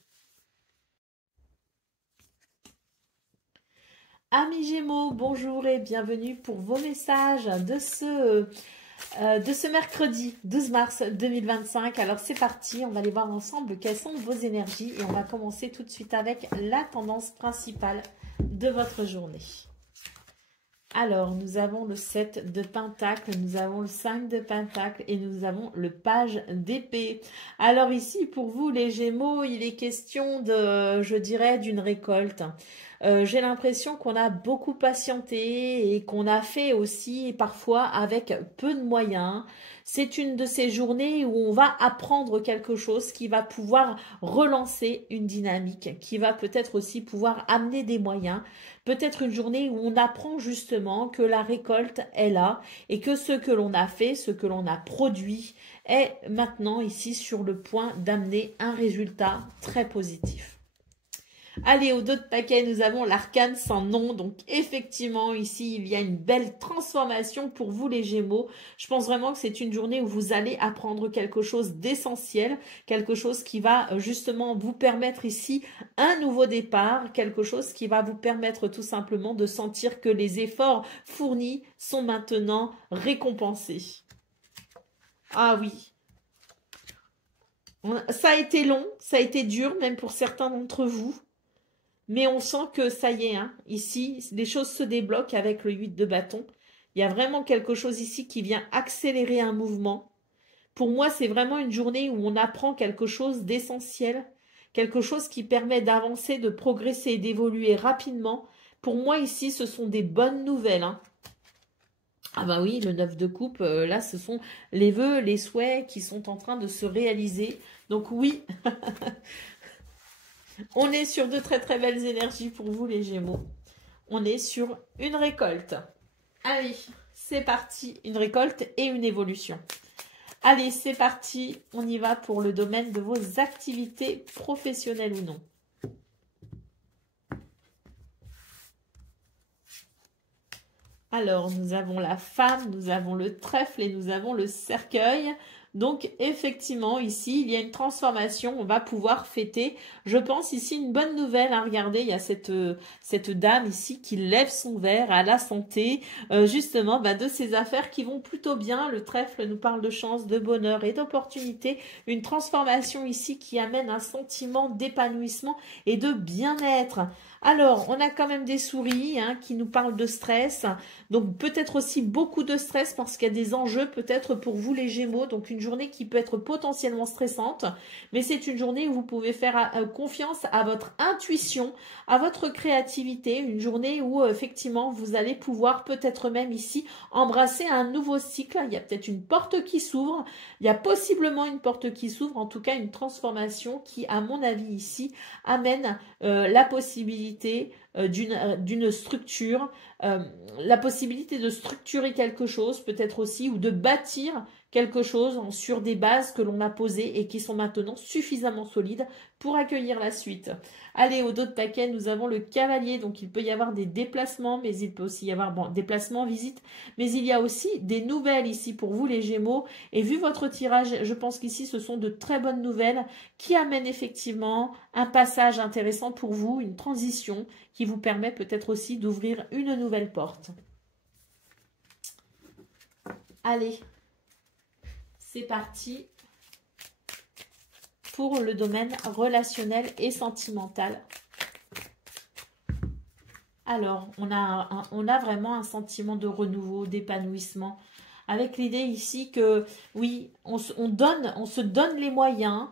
Amis Gémeaux, bonjour et bienvenue pour vos messages de ce mercredi 12 mars 2025. Alors c'est parti, on va aller voir ensemble quelles sont vos énergies et on va commencer tout de suite avec la tendance principale de votre journée. Alors, nous avons le 7 de Pentacle, nous avons le 5 de Pentacle et nous avons le page d'épée. Alors ici, pour vous les Gémeaux, il est question de, je dirais, d'une récolte. J'ai l'impression qu'on a beaucoup patienté et qu'on a fait aussi parfois avec peu de moyens. C'est une de ces journées où on va apprendre quelque chose qui va pouvoir relancer une dynamique, qui va peut-être aussi pouvoir amener des moyens. Peut-être une journée où on apprend justement que la récolte est là et que ce que l'on a fait, ce que l'on a produit est maintenant ici sur le point d'amener un résultat très positif. Allez, au dos de paquet, nous avons l'arcane sans nom. Donc, effectivement, ici, il y a une belle transformation pour vous, les Gémeaux. Je pense vraiment que c'est une journée où vous allez apprendre quelque chose d'essentiel, quelque chose qui va justement vous permettre ici un nouveau départ, quelque chose qui va vous permettre tout simplement de sentir que les efforts fournis sont maintenant récompensés. Ah oui. Ça a été long, ça a été dur, même pour certains d'entre vous. Mais on sent que ça y est, ici, les choses se débloquent avec le 8 de bâton. Il y a vraiment quelque chose ici qui vient accélérer un mouvement. Pour moi, c'est vraiment une journée où on apprend quelque chose d'essentiel, quelque chose qui permet d'avancer, de progresser et d'évoluer rapidement. Pour moi, ici, ce sont des bonnes nouvelles, hein. Ah bah oui, le 9 de coupe, là, ce sont les vœux, les souhaits qui sont en train de se réaliser. Donc oui, on est sur de très très belles énergies pour vous, les Gémeaux. On est sur une récolte. Allez, c'est parti, une récolte et une évolution. Allez, c'est parti, on y va pour le domaine de vos activités professionnelles ou non. Alors, nous avons la femme, nous avons le trèfle et nous avons le cercueil. Donc, effectivement, ici, il y a une transformation. On va pouvoir fêter, je pense, ici, une bonne nouvelle. Hein. Regardez, il y a cette dame ici qui lève son verre à la santé, justement, de ses affaires qui vont plutôt bien. Le trèfle nous parle de chance, de bonheur et d'opportunité. Une transformation ici qui amène un sentiment d'épanouissement et de bien-être. Alors, on a quand même des souris hein, qui nous parlent de stress. Donc, peut-être aussi beaucoup de stress parce qu'il y a des enjeux peut-être pour vous les Gémeaux. Donc, une journée qui peut être potentiellement stressante. Mais c'est une journée où vous pouvez faire confiance à votre intuition, à votre créativité. Une journée où, effectivement, vous allez pouvoir peut-être même ici embrasser un nouveau cycle. Il y a peut-être une porte qui s'ouvre. Il y a possiblement une porte qui s'ouvre. En tout cas, une transformation qui, à mon avis, ici, amène la possibilité d'une structure, la possibilité de structurer quelque chose peut-être aussi ou de bâtir quelque chose sur des bases que l'on a posées et qui sont maintenant suffisamment solides pour accueillir la suite. Allez, au dos de paquet, nous avons le cavalier, donc il peut y avoir des déplacements, mais il peut aussi y avoir déplacements, visites, mais il y a aussi des nouvelles ici pour vous les Gémeaux, et vu votre tirage, je pense qu'ici ce sont de très bonnes nouvelles qui amènent effectivement un passage intéressant pour vous, une transition qui vous permet peut-être aussi d'ouvrir une nouvelle porte. Allez, c'est parti pour le domaine relationnel et sentimental. Alors, on a vraiment un sentiment de renouveau, d'épanouissement, avec l'idée ici que, oui, on se donne les moyens.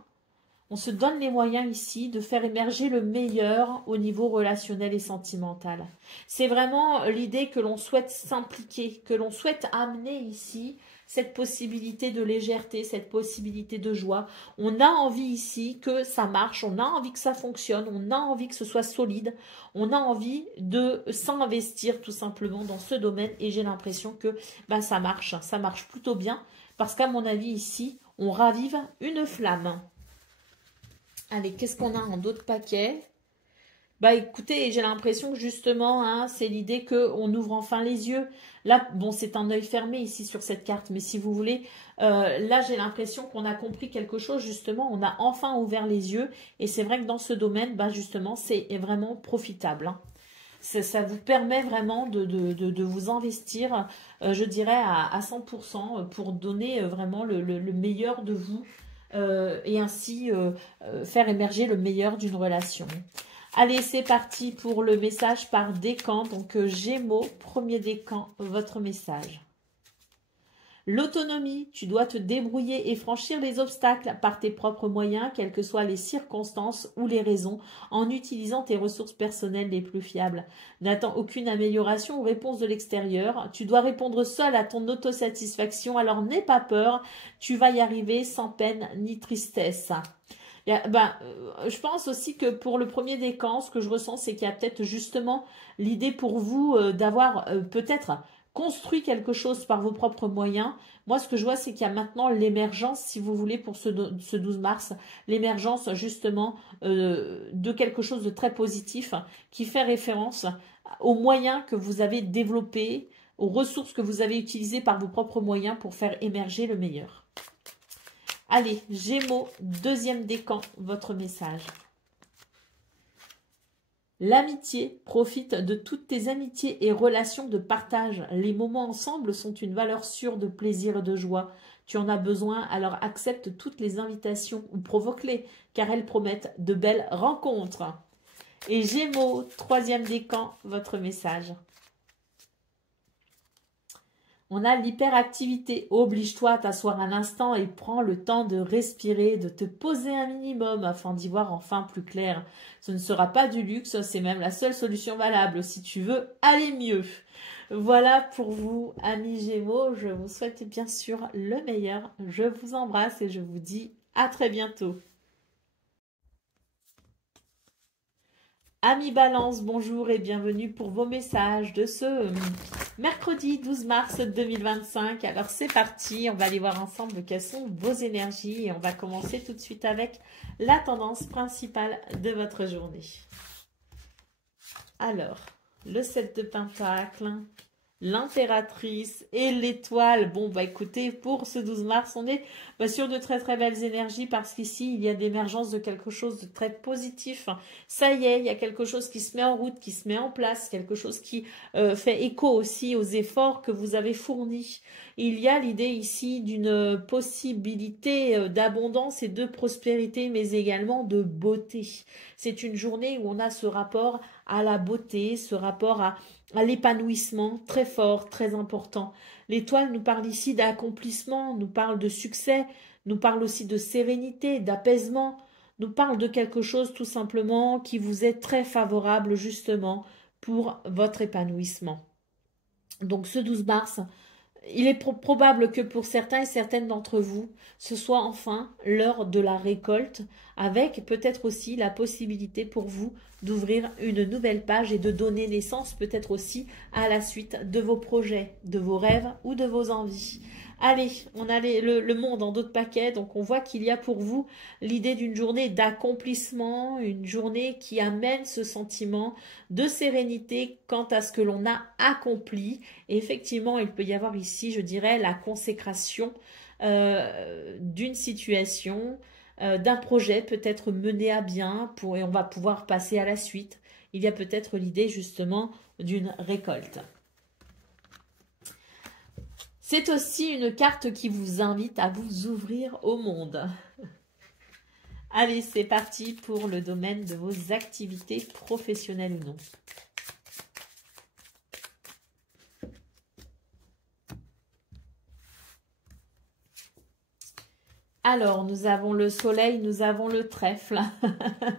On se donne les moyens ici de faire émerger le meilleur au niveau relationnel et sentimental. C'est vraiment l'idée que l'on souhaite s'impliquer, que l'on souhaite amener ici cette possibilité de légèreté, cette possibilité de joie. On a envie ici que ça marche, on a envie que ça fonctionne, on a envie que ce soit solide, on a envie de s'investir tout simplement dans ce domaine et j'ai l'impression que ça marche plutôt bien parce qu'à mon avis ici, on ravive une flamme. Allez, qu'est-ce qu'on a en d'autres paquets? Écoutez, j'ai l'impression que justement, hein, c'est l'idée qu'on ouvre enfin les yeux. Là, bon, c'est un œil fermé ici sur cette carte, mais si vous voulez, là, j'ai l'impression qu'on a compris quelque chose, justement, on a enfin ouvert les yeux. Et c'est vrai que dans ce domaine, justement, c'est vraiment profitable. Hein. Ça vous permet vraiment de vous investir, je dirais, à 100% pour donner vraiment le meilleur de vous. Et ainsi faire émerger le meilleur d'une relation. Allez, c'est parti pour le message par décan. Donc, Gémeaux, premier décan, votre message. L'autonomie, tu dois te débrouiller et franchir les obstacles par tes propres moyens, quelles que soient les circonstances ou les raisons, en utilisant tes ressources personnelles les plus fiables. N'attends aucune amélioration ou réponse de l'extérieur. Tu dois répondre seul à ton autosatisfaction, alors n'aie pas peur, tu vas y arriver sans peine ni tristesse. Je pense aussi que pour le premier décan, ce que je ressens, c'est qu'il y a peut-être justement l'idée pour vous d'avoir peut-être construit quelque chose par vos propres moyens. Moi, ce que je vois, c'est qu'il y a maintenant l'émergence, si vous voulez, pour ce 12 mars, l'émergence justement de quelque chose de très positif qui fait référence aux moyens que vous avez développés, aux ressources que vous avez utilisées par vos propres moyens pour faire émerger le meilleur. Allez, Gémeaux, deuxième décan, votre message. L'amitié, profite de toutes tes amitiés et relations de partage. Les moments ensemble sont une valeur sûre de plaisir et de joie. Tu en as besoin, alors accepte toutes les invitations ou provoque-les, car elles promettent de belles rencontres. Et Gémeaux, troisième décan, votre message. On a l'hyperactivité. Oblige-toi à t'asseoir un instant et prends le temps de respirer, de te poser un minimum afin d'y voir enfin plus clair. Ce ne sera pas du luxe, c'est même la seule solution valable si tu veux aller mieux. Voilà pour vous, amis Gémeaux. Je vous souhaite bien sûr le meilleur. Je vous embrasse et je vous dis à très bientôt. Amis Balance, bonjour et bienvenue pour vos messages de ce mercredi 12 mars 2025. Alors c'est parti, on va aller voir ensemble quelles sont vos énergies et on va commencer tout de suite avec la tendance principale de votre journée. Alors, le 7 de Pentacle, l'impératrice et l'étoile. Bon, bah écoutez, pour ce 12 mars, on est sur de très très belles énergies parce qu'ici, il y a l'émergence de quelque chose de très positif. Ça y est, il y a quelque chose qui se met en route, qui se met en place, quelque chose qui fait écho aussi aux efforts que vous avez fournis. Il y a l'idée ici d'une possibilité d'abondance et de prospérité, mais également de beauté. C'est une journée où on a ce rapport à la beauté, ce rapport à l'épanouissement très fort, très important. L'étoile nous parle ici d'accomplissement, nous parle de succès, nous parle aussi de sérénité, d'apaisement, nous parle de quelque chose tout simplement qui vous est très favorable justement pour votre épanouissement. Donc ce 12 mars, il est probable que pour certains et certaines d'entre vous, ce soit enfin l'heure de la récolte, avec peut-être aussi la possibilité pour vous d'ouvrir une nouvelle page et de donner naissance peut-être aussi à la suite de vos projets, de vos rêves ou de vos envies. Allez, on a le monde en d'autres paquets, donc on voit qu'il y a pour vous l'idée d'une journée d'accomplissement, une journée qui amène ce sentiment de sérénité quant à ce que l'on a accompli. Et effectivement, il peut y avoir ici, je dirais, la consécration d'une situation, d'un projet peut-être mené à bien, et on va pouvoir passer à la suite. Il y a peut-être l'idée justement d'une récolte. C'est aussi une carte qui vous invite à vous ouvrir au monde. Allez, c'est parti pour le domaine de vos activités professionnelles ou non. Alors, nous avons le soleil, nous avons le trèfle.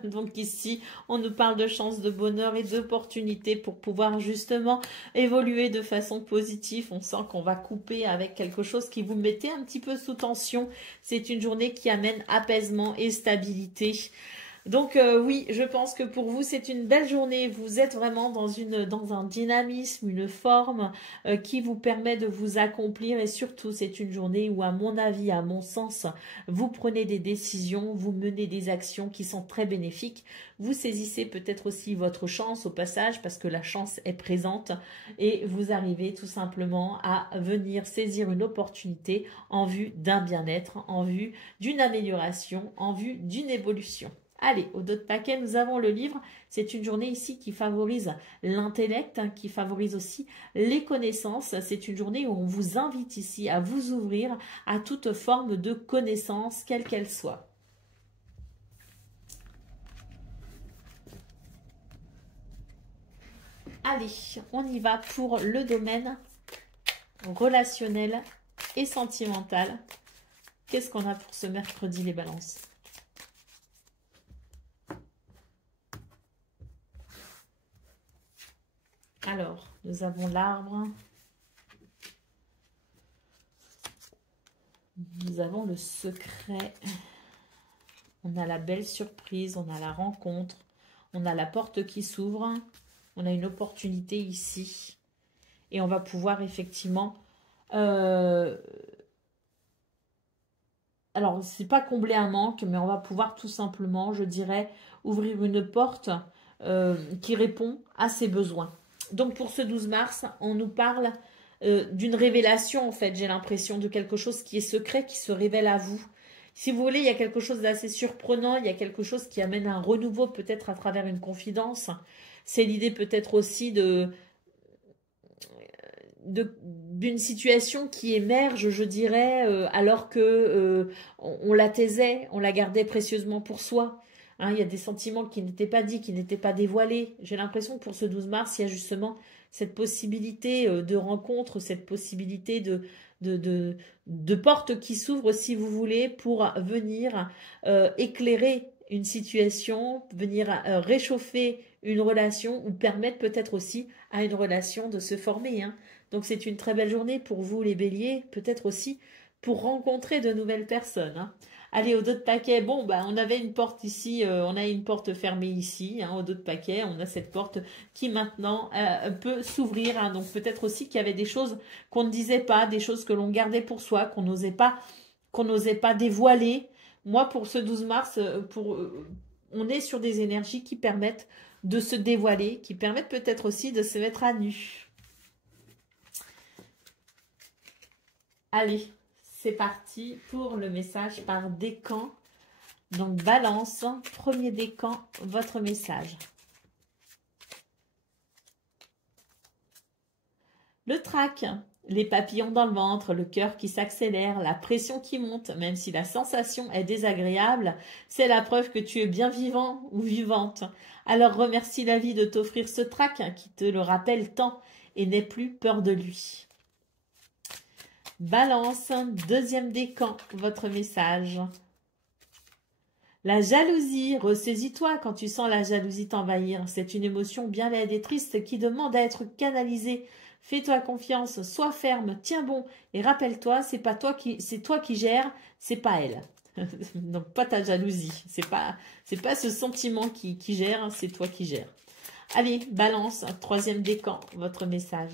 Donc ici, on nous parle de chance, de bonheur et d'opportunités pour pouvoir justement évoluer de façon positive. On sent qu'on va couper avec quelque chose qui vous mettait un petit peu sous tension. C'est une journée qui amène apaisement et stabilité. Donc oui, je pense que pour vous, c'est une belle journée. Vous êtes vraiment dans un dynamisme, une forme qui vous permet de vous accomplir. Et surtout, c'est une journée où, à mon avis, à mon sens, vous prenez des décisions, vous menez des actions qui sont très bénéfiques. Vous saisissez peut-être aussi votre chance au passage parce que la chance est présente. Et vous arrivez tout simplement à venir saisir une opportunité en vue d'un bien-être, en vue d'une amélioration, en vue d'une évolution. Allez, au dos de paquet, nous avons le livre. C'est une journée ici qui favorise l'intellect, qui favorise aussi les connaissances. C'est une journée où on vous invite ici à vous ouvrir à toute forme de connaissance, quelle qu'elle soit. Allez, on y va pour le domaine relationnel et sentimental. Qu'est-ce qu'on a pour ce mercredi, les balances ? Alors, nous avons l'arbre. Nous avons le secret. On a la belle surprise, on a la rencontre, on a la porte qui s'ouvre. On a une opportunité ici. Et on va pouvoir effectivement... alors, c'est pas combler un manque, mais on va pouvoir tout simplement, je dirais, ouvrir une porte qui répond à ses besoins. Donc pour ce 12 mars, on nous parle d'une révélation en fait, j'ai l'impression, de quelque chose qui est secret, qui se révèle à vous. Si vous voulez, il y a quelque chose d'assez surprenant, il y a quelque chose qui amène un renouveau peut-être à travers une confidence. C'est l'idée peut-être aussi d'une situation qui émerge, je dirais, alors que on la taisait, on la gardait précieusement pour soi. Hein, il y a des sentiments qui n'étaient pas dits, qui n'étaient pas dévoilés. J'ai l'impression que pour ce 12 mars, il y a justement cette possibilité de rencontre, cette possibilité de, de, de porte qui s'ouvre, si vous voulez, pour venir éclairer une situation, venir réchauffer une relation ou permettre peut-être aussi à une relation de se former. Hein. Donc c'est une très belle journée pour vous les béliers, peut-être aussi pour rencontrer de nouvelles personnes. Hein. Allez, au dos de paquet, bon, bah, on avait une porte ici, on a une porte fermée ici, hein, au dos de paquet, on a cette porte qui maintenant peut s'ouvrir. Hein. Donc peut-être aussi qu'il y avait des choses qu'on ne disait pas, des choses que l'on gardait pour soi, qu'on n'osait pas dévoiler. Moi, pour ce 12 mars, on est sur des énergies qui permettent de se dévoiler, qui permettent peut-être aussi de se mettre à nu. Allez, c'est parti pour le message par décan. Donc, balance, premier décan, votre message. Le trac, les papillons dans le ventre, le cœur qui s'accélère, la pression qui monte, même si la sensation est désagréable, c'est la preuve que tu es bien vivant ou vivante. Alors remercie la vie de t'offrir ce trac qui te le rappelle tant et n'aie plus peur de lui. Balance, deuxième décan, votre message. La jalousie, ressaisis-toi quand tu sens la jalousie t'envahir. C'est une émotion bien laide et triste qui demande à être canalisée. Fais-toi confiance, sois ferme, tiens bon et rappelle-toi, c'est toi qui gères, c'est pas elle. Donc pas ta jalousie, c'est pas ce sentiment qui gère, c'est toi qui gères. Allez, balance, troisième décan, votre message.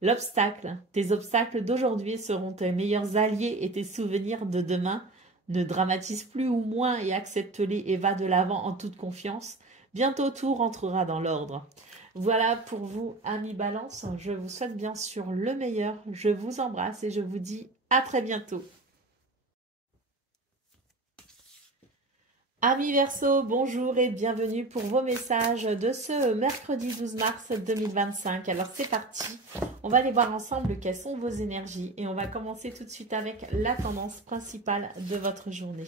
L'obstacle. Tes obstacles d'aujourd'hui seront tes meilleurs alliés et tes souvenirs de demain. Ne dramatise plus ou moins et accepte-les et va de l'avant en toute confiance. Bientôt tout rentrera dans l'ordre. Voilà pour vous, amis Balance. Je vous souhaite bien sûr le meilleur. Je vous embrasse et je vous dis à très bientôt. Amis Verseau, bonjour et bienvenue pour vos messages de ce mercredi 12 mars 2025. Alors c'est parti, on va aller voir ensemble quelles sont vos énergies et on va commencer tout de suite avec la tendance principale de votre journée.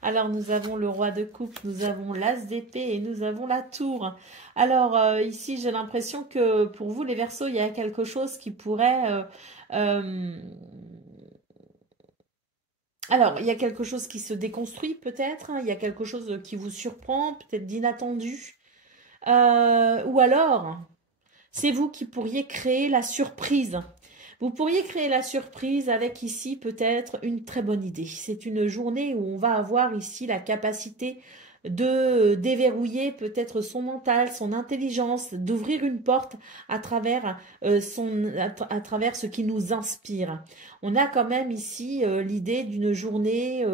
Alors nous avons le roi de coupe, nous avons l'as d'épée et nous avons la tour. Alors ici j'ai l'impression que pour vous les Verseaux, il y a quelque chose qui pourrait... Alors, il y a quelque chose qui se déconstruit peut-être, hein, il y a quelque chose qui vous surprend, peut-être d'inattendu. Ou alors, c'est vous qui pourriez créer la surprise. Vous pourriez créer la surprise avec ici peut-être une très bonne idée. C'est une journée où on va avoir ici la capacité de déverrouiller peut-être son mental, son intelligence, d'ouvrir une porte à travers à travers ce qui nous inspire. On a quand même ici l'idée d'une journée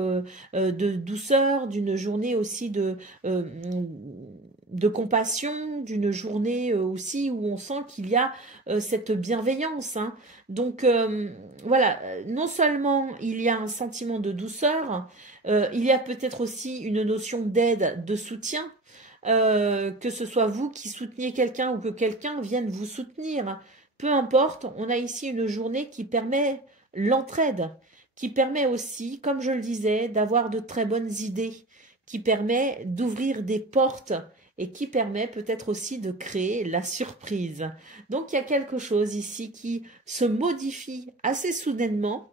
de douceur, d'une journée aussi de compassion, d'une journée aussi où on sent qu'il y a cette bienveillance. Hein. Donc voilà, non seulement il y a un sentiment de douceur, il y a peut-être aussi une notion d'aide, de soutien, que ce soit vous qui souteniez quelqu'un ou que quelqu'un vienne vous soutenir. Peu importe, on a ici une journée qui permet l'entraide, qui permet aussi, comme je le disais, d'avoir de très bonnes idées, qui permet d'ouvrir des portes et qui permet peut-être aussi de créer la surprise. Donc il y a quelque chose ici qui se modifie assez soudainement,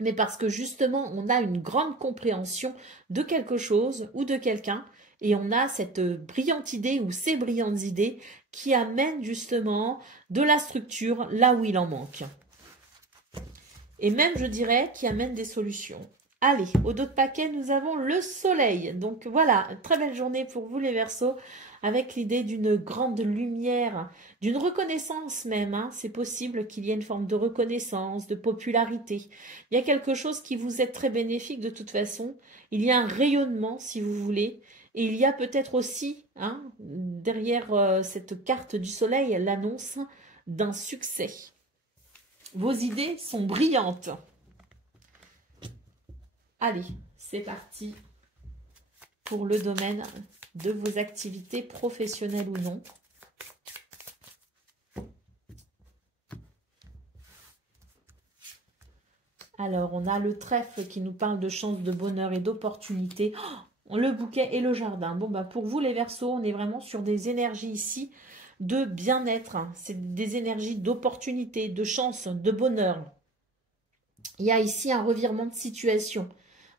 mais parce que justement on a une grande compréhension de quelque chose ou de quelqu'un, et on a cette brillante idée ou ces brillantes idées qui amènent justement de la structure là où il en manque. Et même, je dirais, qui amènent des solutions. Allez, au dos de paquet, nous avons le soleil. Donc voilà, très belle journée pour vous les Verseaux, avec l'idée d'une grande lumière, d'une reconnaissance même. Hein. C'est possible qu'il y ait une forme de reconnaissance, de popularité. Il y a quelque chose qui vous est très bénéfique de toute façon. Il y a un rayonnement, si vous voulez. Et il y a peut-être aussi, hein, derrière cette carte du soleil, l'annonce d'un succès. Vos idées sont brillantes. Allez, c'est parti pour le domaine de vos activités professionnelles ou non. Alors, on a le trèfle qui nous parle de chance, de bonheur et d'opportunité. Oh, le bouquet et le jardin. Bon, bah pour vous les Verseaux, on est vraiment sur des énergies ici de bien-être. C'est des énergies d'opportunité, de chance, de bonheur. Il y a ici un revirement de situation.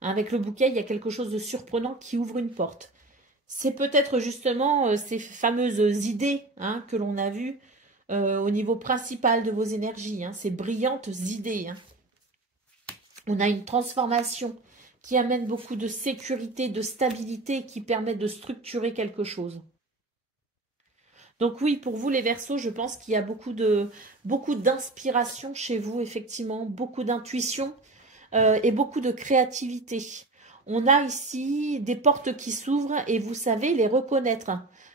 Avec le bouquet, il y a quelque chose de surprenant qui ouvre une porte. C'est peut-être justement ces fameuses idées que l'on a vues au niveau principal de vos énergies, ces brillantes idées. On a une transformation qui amène beaucoup de sécurité, de stabilité, qui permet de structurer quelque chose. Donc oui, pour vous les Verseaux, je pense qu'il y a beaucoup d'inspiration chez vous, effectivement, beaucoup d'intuition et beaucoup de créativité. On a ici des portes qui s'ouvrent et vous savez les reconnaître,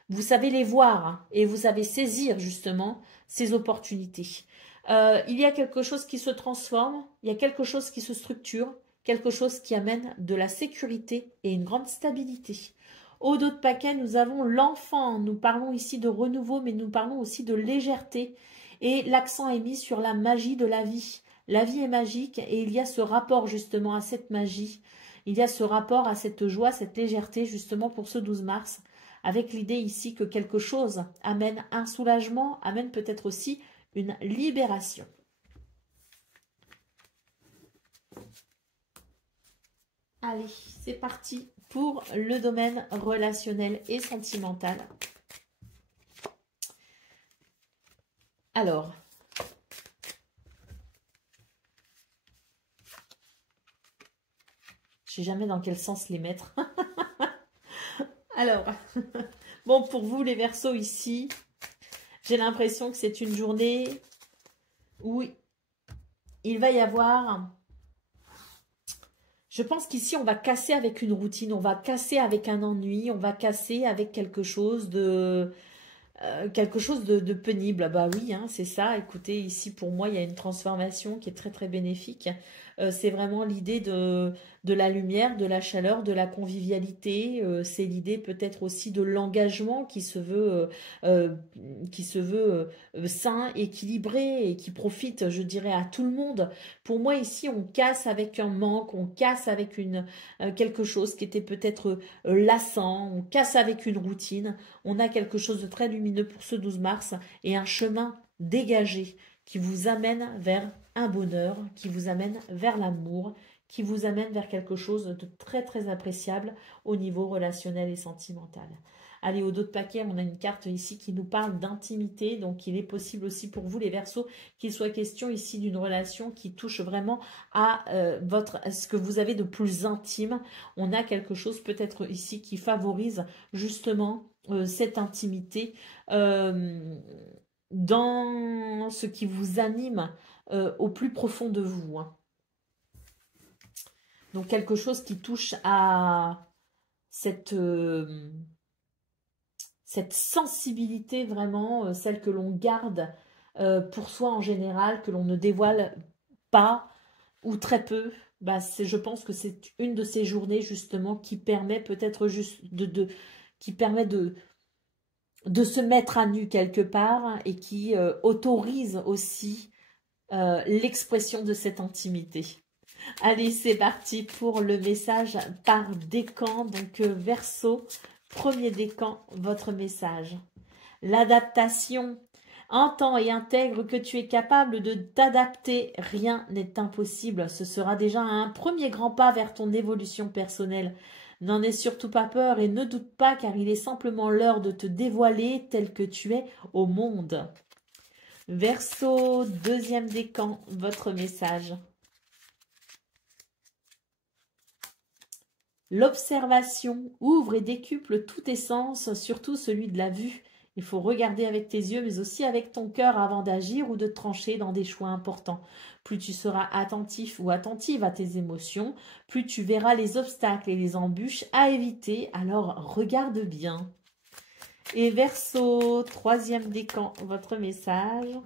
vous savez les voir et vous savez saisir justement ces opportunités. Il y a quelque chose qui se transforme, il y a quelque chose qui se structure, quelque chose qui amène de la sécurité et une grande stabilité. Au dos de paquet, nous avons l'enfant. Nous parlons ici de renouveau, mais nous parlons aussi de légèreté. Et l'accent est mis sur la magie de la vie. La vie est magique et il y a ce rapport justement à cette magie. Il y a ce rapport à cette joie, cette légèreté justement pour ce 12 mars. Avec l'idée ici que quelque chose amène un soulagement, amène peut-être aussi une libération. Allez, c'est parti pour le domaine relationnel et sentimental. Alors, je sais jamais dans quel sens les mettre. Alors, bon, pour vous les Verseaux ici, j'ai l'impression que c'est une journée où il va y avoir... Je pense qu'ici, on va casser avec une routine, on va casser avec un ennui, on va casser avec quelque chose de pénible. Bah oui, c'est ça. Écoutez, ici, pour moi, il y a une transformation qui est très, très bénéfique. C'est vraiment l'idée de la lumière, de la chaleur, de la convivialité. C'est l'idée peut-être aussi de l'engagement qui se veut sain, équilibré et qui profite, je dirais, à tout le monde. Pour moi, ici, on casse avec un manque, on casse avec quelque chose qui était peut-être lassant, on casse avec une routine. On a quelque chose de très lumineux pour ce 12 mars et un chemin dégagé qui vous amène vers un bonheur, qui vous amène vers l'amour, qui vous amène vers quelque chose de très très appréciable au niveau relationnel et sentimental. Allez, au dos de paquet, on a une carte ici qui nous parle d'intimité, donc il est possible aussi pour vous les Verseaux qu'il soit question ici d'une relation qui touche vraiment à ce que vous avez de plus intime. On a quelque chose peut-être ici qui favorise justement cette intimité dans ce qui vous anime au plus profond de vous. Donc quelque chose qui touche à cette sensibilité vraiment, celle que l'on garde pour soi en général, que l'on ne dévoile pas ou très peu. Bah, je pense que c'est une de ces journées justement qui permet peut-être juste qui permet de se mettre à nu quelque part et qui autorise aussi l'expression de cette intimité. Allez, c'est parti pour le message par décan. Donc, Verseau, premier décan, votre message. L'adaptation. Entends et intègre que tu es capable de t'adapter. Rien n'est impossible. Ce sera déjà un premier grand pas vers ton évolution personnelle. N'en aie surtout pas peur et ne doute pas car il est simplement l'heure de te dévoiler tel que tu es au monde. Verseau, deuxième décan, votre message. L'observation ouvre et décuple tous tes sens, surtout celui de la vue. Il faut regarder avec tes yeux, mais aussi avec ton cœur avant d'agir ou de trancher dans des choix importants. Plus tu seras attentif ou attentive à tes émotions, plus tu verras les obstacles et les embûches à éviter, alors regarde bien. Et Verseau, troisième décan, votre message.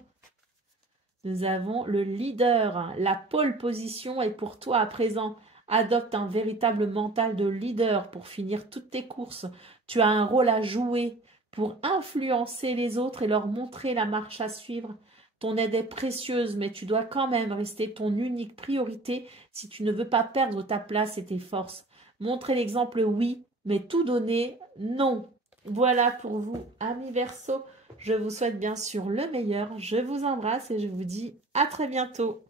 Nous avons le leader. La pole position est pour toi à présent. Adopte un véritable mental de leader pour finir toutes tes courses. Tu as un rôle à jouer pour influencer les autres et leur montrer la marche à suivre. ton aide est précieuse, mais tu dois quand même rester ton unique priorité si tu ne veux pas perdre ta place et tes forces. Montrer l'exemple, oui, mais tout donner, non. Voilà pour vous, amis Verseau. Je vous souhaite bien sûr le meilleur. Je vous embrasse et je vous dis à très bientôt.